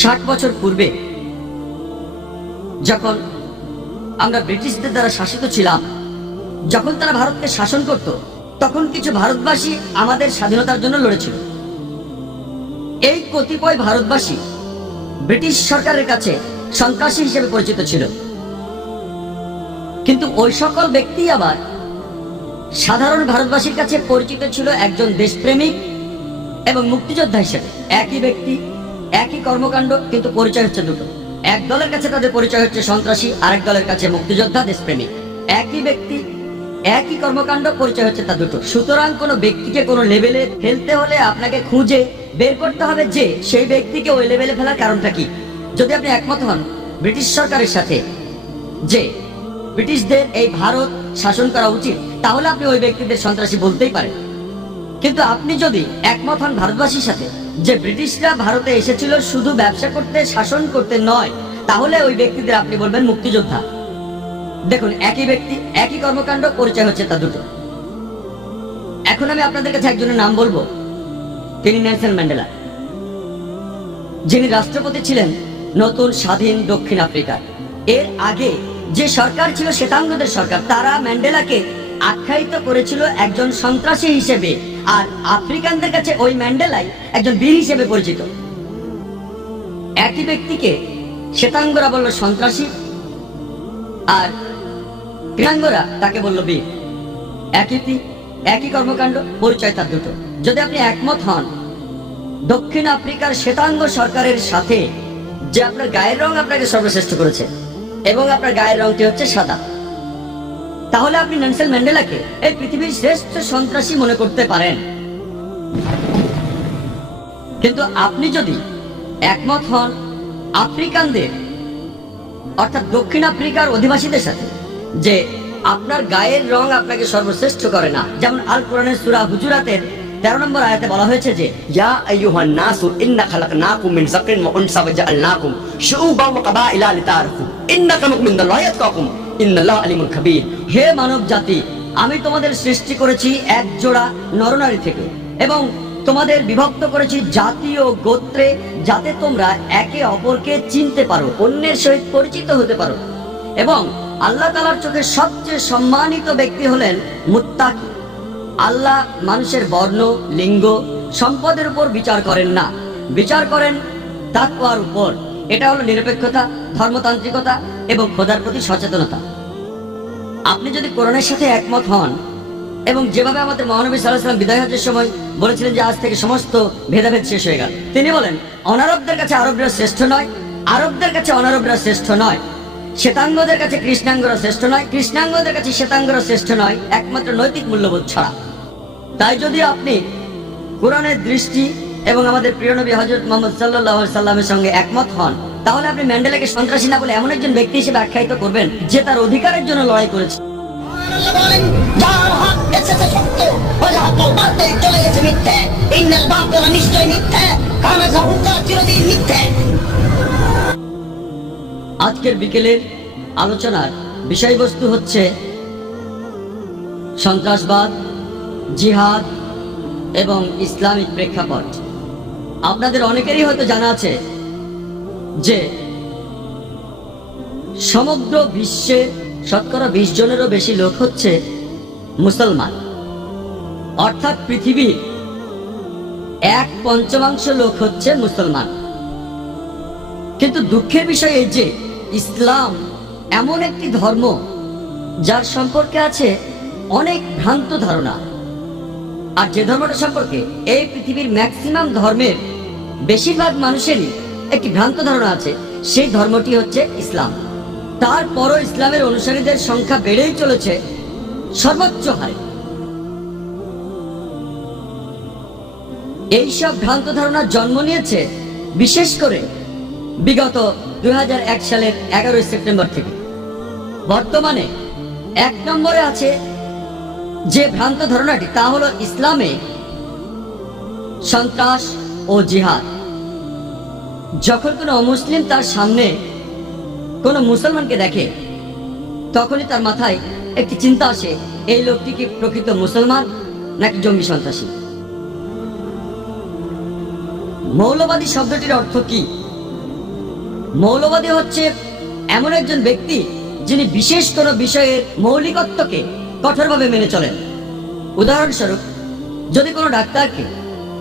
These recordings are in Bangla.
60 বছর পূর্বে যখন আমরা ব্রিটিশদের দ্বারা শাসিত ছিলাম, যখন তারা ভারতকে শাসন করত, তখন কিছু ভারতবাসী আমাদের স্বাধীনতার জন্য লড়েছিল। এই কতিপয় ভারতবাসী ব্রিটিশ সরকারের কাছে সন্ত্রাসী হিসেবে পরিচিত ছিল, কিন্তু ওই সকল ব্যক্তি আবার সাধারণ ভারতবাসীর কাছে পরিচিত ছিল একজন দেশপ্রেমিক এবং মুক্তিযোদ্ধা হিসেবে। একই ব্যক্তি, একই কর্মকাণ্ড, কিন্তু পরিচয় হচ্ছে দুটো। এক দলের কাছে তাদের পরিচয় হচ্ছে সন্ত্রাসী, আরেক দলের কাছে মুক্তিযোদ্ধা, দেশপ্রেমিক। একই ব্যক্তি, একই কর্মকাণ্ড, পরিচয় হচ্ছে তা দুটো। সুতরাং কোনো ব্যক্তিকে কোনো লেভেলে ফেলতে হলে আপনাকে খুঁজে বের করতে হবে যে সেই ব্যক্তিকে ওই লেভেলে ফেলার কারণটা কি। যদি আপনি একমত হন ব্রিটিশ সরকারের সাথে যে ব্রিটিশদের এই ভারত শাসন করা উচিত, তাহলে আপনি ওই ব্যক্তিদের সন্ত্রাসী বলতেই পারেন। কিন্তু আপনি যদি একমত হন ভারতবাসীর সাথে যে ব্রিটিশরা ভারতে এসেছিল শুধু ব্যবসা করতে, শাসন করতে নয়, তাহলে ওই ব্যক্তিদের আপনি বলবেন মুক্তিযোদ্ধা। দেখুন, একই ব্যক্তি, একই কর্মকাণ্ড, পরিচয় হচ্ছে তা দুটো। এখন আমি আপনাদের কাছে একজনের নাম বলবো, তিনি নেলসন ম্যান্ডেলা, যিনি রাষ্ট্রপতি ছিলেন নতুন স্বাধীন দক্ষিণ আফ্রিকার। এর আগে যে সরকার ছিল শ্বেতাঙ্গদের সরকার, তারা ম্যান্ডেলাকে আখ্যায়িত করেছিল একজন সন্ত্রাসী হিসেবে, আর আফ্রিকানদের কাছে ওই ম্যান্ডেলাই একজন বীর হিসেবে পরিচিত। একই ব্যক্তিকে শ্বেতাঙ্গরা বলল সন্ত্রাসী, আর কৃষ্ণাঙ্গরা তাকে বলল বীর। একই কর্মকাণ্ড, পরিচয় তার দুটো। যদি আপনি একমত হন দক্ষিণ আফ্রিকার শ্বেতাঙ্গ সরকারের সাথে যে আপনার গায়ের রং আপনাকে সর্বশ্রেষ্ঠ করেছে এবং আপনার গায়ের রংটি হচ্ছে সাদা, তাহলে আপনি নেলসন ম্যান্ডেলাকে এই পৃথিবীর শ্রেষ্ঠ সন্ত্রাসী মনে করতে পারেন। কিন্তু আপনি যদি একমত হন আফ্রিকানদের অর্থাৎ দক্ষিণ আফ্রিকার অধিবাসীদের সাথে যে আপনার গায়ের রং আপনাকে সর্বশ্রেষ্ঠ করে না, যেমন আল কোরআনের সূরা হুজুরাতের 13 নম্বর আয়াতে বলা হয়েছে যে ইয়া আইয়ুহান নাসু ইন্না খালাকনাকুম মিন যাকরিন ওয়া উনসা ওয়া জাআলনাকুম শুউবান ওয়া কাবাইলা লিতাআরাফু ইন্নাকুম মিনাল্লাহি ইয়াতকাকুম ইন্নাল্লাহা আলিমুল খাবীর। হে মানব জাতি, আমি তোমাদের সৃষ্টি করেছি এক জোড়া নরনারী থেকে এবং তোমাদের বিভক্ত করেছি জাতি ও গোত্রে, যাতে তোমরা একে অপরকে চিনতে পারো, অন্যের সহিত পরিচিত হতে পারো। এবং আল্লাহ তাআলার চোখে সবচেয়ে সম্মানিত ব্যক্তি হলেন মুত্তাকি। আল্লাহ মানুষের বর্ণ, লিঙ্গ, সম্পদের উপর বিচার করেন না, বিচার করেন তাকওয়ার উপর। এটা হলো নিরপেক্ষতা, ধর্মতান্ত্রিকতা এবং খোদার প্রতি সচেতনতা। আপনি যদি কোরআনের সাথে একমত হন এবং যেভাবে আমাদের মহানবী সাল্লাল্লাহু আলাইহি ওয়াসাল্লাম বিদায় হজ্জের সময় বলেছিলেন যে আজ থেকে সমস্ত ভেদাভেদ শেষ হয়ে গেল, তিনি বলেন অনারবদের কাছে আরবরা শ্রেষ্ঠ নয়, আরবদের কাছে অনারবরা শ্রেষ্ঠ নয়, শ্বেতাঙ্গদের কাছে কৃষ্ণাঙ্গরা শ্রেষ্ঠ নয়, কৃষ্ণাঙ্গদের কাছে শ্বেতাঙ্গরা শ্রেষ্ঠ নয়, একমাত্র নৈতিক মূল্যবোধ ছাড়া। তাই যদি আপনি কোরআনের দৃষ্টি এবং আমাদের প্রিয় নবী হযরত মুহাম্মদ সাল্লাল্লাহু আলাইহি সাল্লামের সঙ্গে একমত হন, তাহলে আপনি ম্যান্ডেলাকে সন্ত্রাসী না বলে এমন একজন ব্যক্তি হিসেবে আখ্যায়িত করবেন যে তার অধিকারের জন্য লড়াই করেছে। আজকের বিকেলের আলোচনার বিষয়বস্তু হচ্ছে সন্ত্রাসবাদ, জিহাদ এবং ইসলামিক প্রেক্ষাপট। আপনাদের অনেকেরই হয়তো জানা আছে যে সমগ্র বিশ্বের শতকরা 20 জনেরও বেশি লোক হচ্ছে মুসলমান, অর্থাৎ পৃথিবীর 1/5 লোক হচ্ছে মুসলমান। কিন্তু দুঃখের বিষয় এই যে ইসলাম এমন একটি ধর্ম যার সম্পর্কে আছে অনেক ভ্রান্ত ধারণা, আর যে ধর্মটা সম্পর্কে এই পৃথিবীর ম্যাক্সিমাম ধর্মের বেশিরভাগ মানুষেরই একটি ভ্রান্ত ধারণা আছে, সেই ধর্মটি হচ্ছে ইসলাম। তারপরও ইসলামের অনুসারীদের সংখ্যা বেড়েই চলেছে সর্বোচ্চ হারে। এইসব ভ্রান্ত ধারণার জন্ম নিয়েছে বিশেষ করে বিগত 2001 সালের 11 সেপ্টেম্বর থেকে। বর্তমানে 1 নম্বরে আছে যে ভ্রান্ত ধারণাটি, তা হলো ইসলামে সন্ত্রাস ও জিহাদ। যখন কোনো অমুসলিম তার সামনে কোনো মুসলমানকে দেখে, তখনই তার মাথায় একটি চিন্তা আসে, এই লোকটি কি প্রকৃত মুসলমান নাকি জঙ্গি সন্ত্রাসী। মৌলবাদী শব্দটির অর্থ কি? মৌলবাদী হচ্ছে এমন একজন ব্যক্তি যিনি বিশেষ কোনো বিষয়ের মৌলিকত্বকে কঠোরভাবে মেনে চলেন। উদাহরণস্বরূপ, যদি কোনো ডাক্তারকে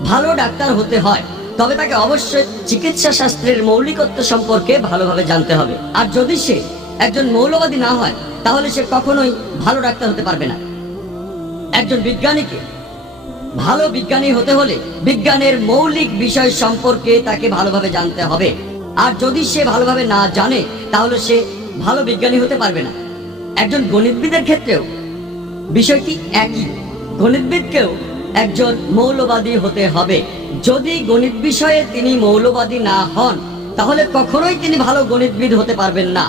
ভালো ডাক্তার হতে হয় তবে তাকে অবশ্যই চিকিৎসা শাস্ত্রের মৌলিকত্ব সম্পর্কে ভালোভাবে জানতে হবে। আর যদি সে একজন মৌলবাদী না হয় তাহলে সে কখনোই ভালো ডাক্তার হতে পারবে না। একজন বিজ্ঞানীকে ভালো বিজ্ঞানী হতে হলে বিজ্ঞানের মৌলিক বিষয় সম্পর্কে তাকে ভালোভাবে জানতে হবে। আর যদি সে ভালোভাবে না জানে তাহলে সে ভালো বিজ্ঞানী হতে পারবে না। একজন গণিতবিদের ক্ষেত্রেও বিষয়টি একই। গণিতবিদকেও একজন মৌলবাদী হতে হবে। যদি গণিত বিষয়ে তিনি মৌলবাদী না হন তাহলে কখনোই তিনি ভালো গণিতবিদ হতে পারবেন না।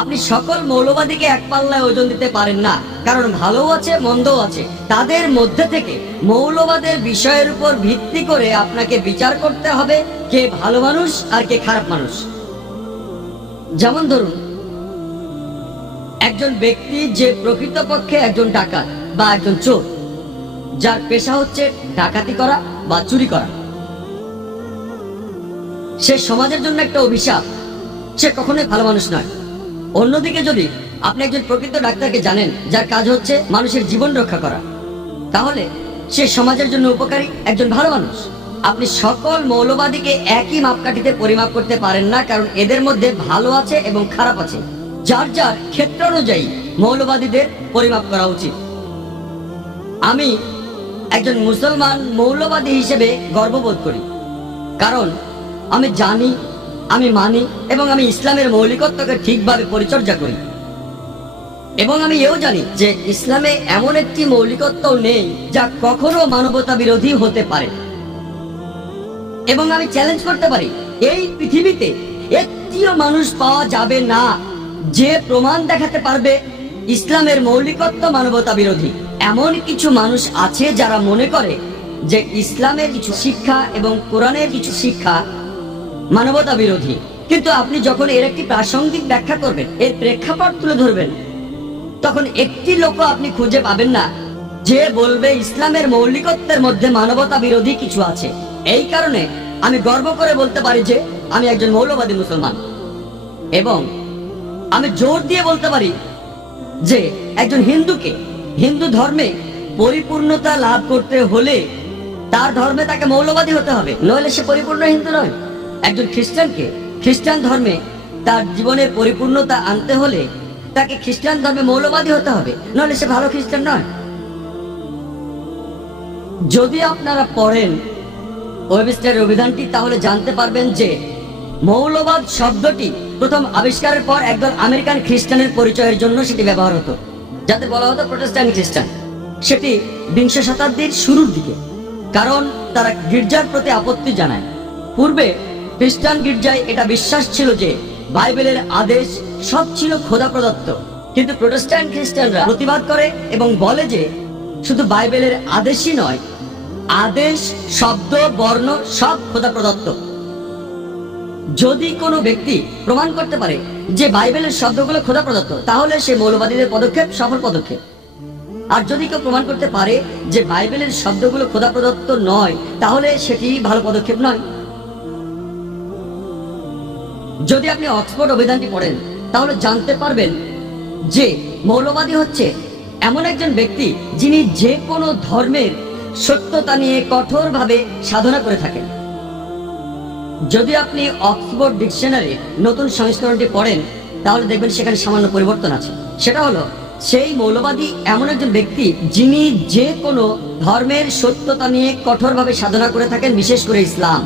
আপনি সকল মৌলবাদীকে এক পাল্লায় ওজন দিতে পারেন না, কারণ ভালো আছে মন্দও আছে। তাদের মধ্যে থেকে মৌলবাদের বিষয়ের উপর ভিত্তি করে আপনাকে বিচার করতে হবে কে ভালো মানুষ আর কে খারাপ মানুষ। যেমন ধরুন, একজন ব্যক্তি যে প্রকৃতপক্ষে একজন ডাকাত বা একজন চোর, যার পেশা হচ্ছে ডাকাতি করা বা চুরি করা, সে সমাজের জন্য একটা অভিশাপ। সে কখনোই ভালো মানুষ নয়। অন্যদিকে যদি আপনি একজন প্রকৃত ডাক্তারকে জানেন যার কাজ হচ্ছে মানুষের জীবন রক্ষা করা, তাহলে সে সমাজের জন্য উপকারী একজন ভালো মানুষ। আপনি সকল মৌলবাদীকে একই মাপকাঠিতে পরিমাপ করতে পারেন না, কারণ এদের মধ্যে ভালো আছে এবং খারাপ আছে। যার যার ক্ষেত্র অনুযায়ী মৌলবাদীদের পরিমাপ করা উচিত। আমি একজন মুসলমান মৌলবাদী হিসেবে গর্ববোধ করি, কারণ আমি জানি, আমি মানি এবং আমি ইসলামের মৌলিকত্বকে ঠিকভাবে পরিচর্যা করি। এবং আমি এও জানি যে ইসলামে এমন একটি মৌলিকত্ব নেই যা কখনো মানবতা বিরোধী হতে পারে। এবং আমি চ্যালেঞ্জ করতে পারি, এই পৃথিবীতে একটিও মানুষ পাওয়া যাবে না যে প্রমাণ দেখাতে পারবে ইসলামের মৌলিকত্ব মানবতা বিরোধী। এমন কিছু মানুষ আছে যারা মনে করে যে ইসলামের কিছু শিক্ষা এবং কোরআনের কিছু শিক্ষা মানবতা বিরোধী। কিন্তু আপনি যখন এর একটি প্রাসঙ্গিক ব্যাখ্যা করবেন, এর প্রেক্ষাপট তুলে ধরবেন, তখন একটি লোকও আপনি খুঁজে পাবেন না যে বলবে ইসলামের মৌলিকত্বের মধ্যে মানবতা বিরোধী কিছু আছে। এই কারণে আমি গর্ব করে বলতে পারি যে আমি একজন মৌলবাদী মুসলমান। এবং আমি জোর দিয়ে বলতে পারি যে একজন হিন্দুকে হিন্দু ধর্মে পরিপূর্ণতা লাভ করতে হলে তার ধর্মে তাকে মৌলবাদী হতে হবে, নইলে সে পরিপূর্ণ হিন্দু নয়। একজন খ্রিস্টানকে খ্রিস্টান ধর্মে তার জীবনের পরিপূর্ণতা আনতে হলে তাকে খ্রিস্টান ধর্মে মৌলবাদী হতে হবে, নইলে সে ভালো খ্রিস্টান নয়। যদি আপনারা পড়েন ওয়েবস্টারের অভিধানটি তাহলে জানতে পারবেন যে মৌলবাদ শব্দটি প্রথম আবিষ্কারের পর একদল আমেরিকান খ্রিস্টানের পরিচয়ের জন্য সেটি ব্যবহার হতো, যাতে বলা হতো প্রোটেস্ট্যান্ট খ্রিস্টান। সেটি বিংশ শতাব্দীর শুরুর দিকে, কারণ তারা গির্জার প্রতি আপত্তি জানায়। পূর্বে খ্রিস্টান গির্জায় এটা বিশ্বাস ছিল যে বাইবেলের আদেশ সব ছিল খোদা প্রদত্ত, কিন্তু প্রোটেস্ট্যান্ট খ্রিস্টানরা প্রতিবাদ করে এবং বলে যে শুধু বাইবেলের আদেশই নয়, আদেশ, শব্দ, বর্ণ সব খোদা প্রদত্ত। যদি কোনো ব্যক্তি প্রমাণ করতে পারে যে বাইবেলের শব্দগুলো খোদা প্রদত্ত, তাহলে সে মৌলবাদীদের পদক্ষেপ সফল পদক্ষেপ। আর যদি কেউ প্রমাণ করতে পারে যে বাইবেলের শব্দগুলো খোদা প্রদত্ত নয়, তাহলে সেটি ভালো পদক্ষেপ নয়। যদি আপনি অক্সফোর্ড অভিধানটি পড়েন তাহলে জানতে পারবেন যে মৌলবাদী হচ্ছে এমন একজন ব্যক্তি যিনি যে কোনো ধর্মের সত্যতা নিয়ে কঠোরভাবে সাধনা করে থাকেন। যদি আপনি অক্সফোর্ড ডিকশনারি নতুন সংস্করণটি পড়েন তাহলে দেখবেন সেখানে সামান্য পরিবর্তন আছে। সেটা হলো, সেই মৌলবাদী এমন একজন ব্যক্তি যিনি যে কোনো ধর্মের সত্যতা নিয়ে কঠোরভাবে সাধনা করে থাকেন, বিশেষ করে ইসলাম।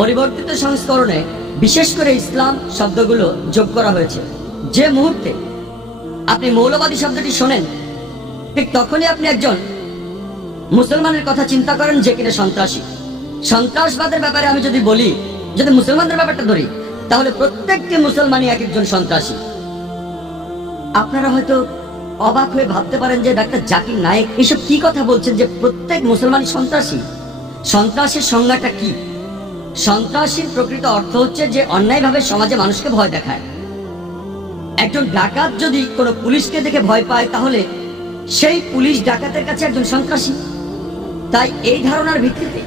পরিবর্তিত সংস্করণে বিশেষ করে ইসলাম শব্দগুলো যোগ করা হয়েছে। যে মুহূর্তে আপনি মৌলবাদী শব্দটি শোনেন, ঠিক তখনই আপনি একজন মুসলমানের কথা চিন্তা করেন যে কিনা সন্ত্রাসী। সন্ত্রাসবাদের ব্যাপারে আমি যদি বলি, যদি মুসলমানদের ব্যাপারটা ধরি, তাহলে প্রত্যেকটি মুসলমানই এক একজন সন্ত্রাসী। আপনারা হয়তো অবাক হয়ে ভাবতে পারেন যে ডাক্তার জাকির নায়েক এসব কি কথা বলছেন যে প্রত্যেক মুসলমানই সন্ত্রাসী। সন্ত্রাসের সংজ্ঞাটা কি? সন্ত্রাসীর প্রকৃত অর্থ হচ্ছে যে অন্যায়ভাবে সমাজে মানুষকে ভয় দেখায়। একজন ডাকাত যদি কোনো পুলিশকে দেখে ভয় পায়, তাহলে সেই পুলিশ ডাকাতের কাছে একজন সন্ত্রাসী। তাই এই ধারণার ভিত্তিতে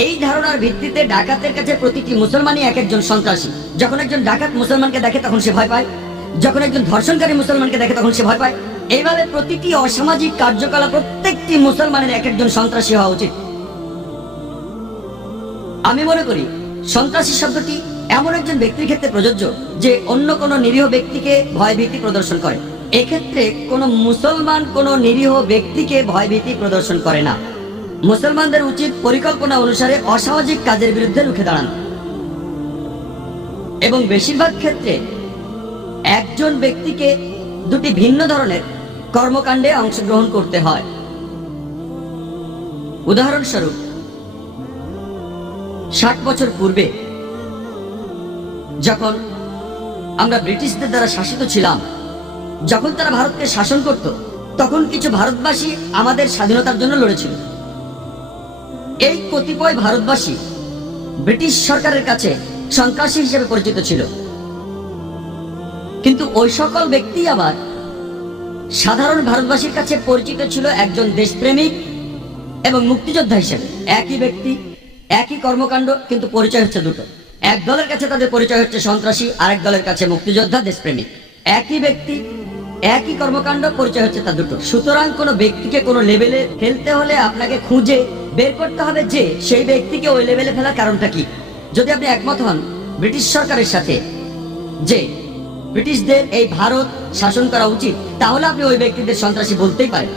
এই ধারণার ভিত্তিতে ডাকাতের কাছে প্রতিটি মুসলমানই এক একজন সন্ত্রাসী। যখন একজন ডাকাত মুসলমানকে দেখে তখন সে ভয় পায়, যখন একজন ধর্ষণকারী মুসলমানকে দেখে তখন সে ভয় পায়। এইভাবে প্রতিটি অসামাজিক কার্যকলাপ প্রত্যেকটি মুসলমানের এক একজন সন্ত্রাসী হওয়া উচিত। আমি মনে করি সন্ত্রাসী শব্দটি এমন একজন ব্যক্তির ক্ষেত্রে প্রযোজ্য যে অন্য কোনো নিরীহ ব্যক্তিকে ভয়ভীতি প্রদর্শন করে। এক্ষেত্রে কোনো মুসলমান কোনো নিরীহ ব্যক্তিকে ভয়ভীতি প্রদর্শন করে না। মুসলমানদের উচিত পরিকল্পনা অনুসারে অসামাজিক কাজের বিরুদ্ধে রুখে দাঁড়ানো, এবং বেশিরভাগ ক্ষেত্রে একজন ব্যক্তিকে দুটি ভিন্ন ধরনের কর্মকাণ্ডে অংশগ্রহণ করতে হয়। উদাহরণস্বরূপ 60 বছর পূর্বে যখন আমরা ব্রিটিশদের দ্বারা শাসিত ছিলাম, যখন তারা ভারতকে শাসন করত, তখন কিছু ভারতবাসী আমাদের স্বাধীনতার জন্য লড়েছিল। এই কতিপয় ভারতবাসী ব্রিটিশ সরকারের কাছে সন্ত্রাসী হিসেবে পরিচিত ছিল, কিন্তু ওই সকল ব্যক্তি আবার সাধারণ ভারতবাসীর কাছে পরিচিত ছিল একজন দেশপ্রেমিক এবং মুক্তিযোদ্ধা হিসেবে। একই ব্যক্তি, একই কর্মকাণ্ড, কিন্তু পরিচয় হচ্ছে দুটো। এক দলের কাছে তাদের পরিচয় হচ্ছে সন্ত্রাসী, আরেক দলের কাছে মুক্তিযোদ্ধা, দেশপ্রেমিক। একই ব্যক্তি, একই কর্মকাণ্ড, পরিচয় হচ্ছে তা দুটো। সুতরাং কোনো ব্যক্তিকে কোনো লেভেলে ফেলতে হলে আপনাকে খুঁজে বের করতে হবে যে সেই ব্যক্তিকে ওই লেভেলে ফেলার কারণটা কি। যদি আপনি একমত হন ব্রিটিশ সরকারের সাথে যে ব্রিটিশদের এই ভারত শাসন করা উচিত, তাহলে আপনি ওই ব্যক্তিদের সন্ত্রাসী বলতেই পারেন।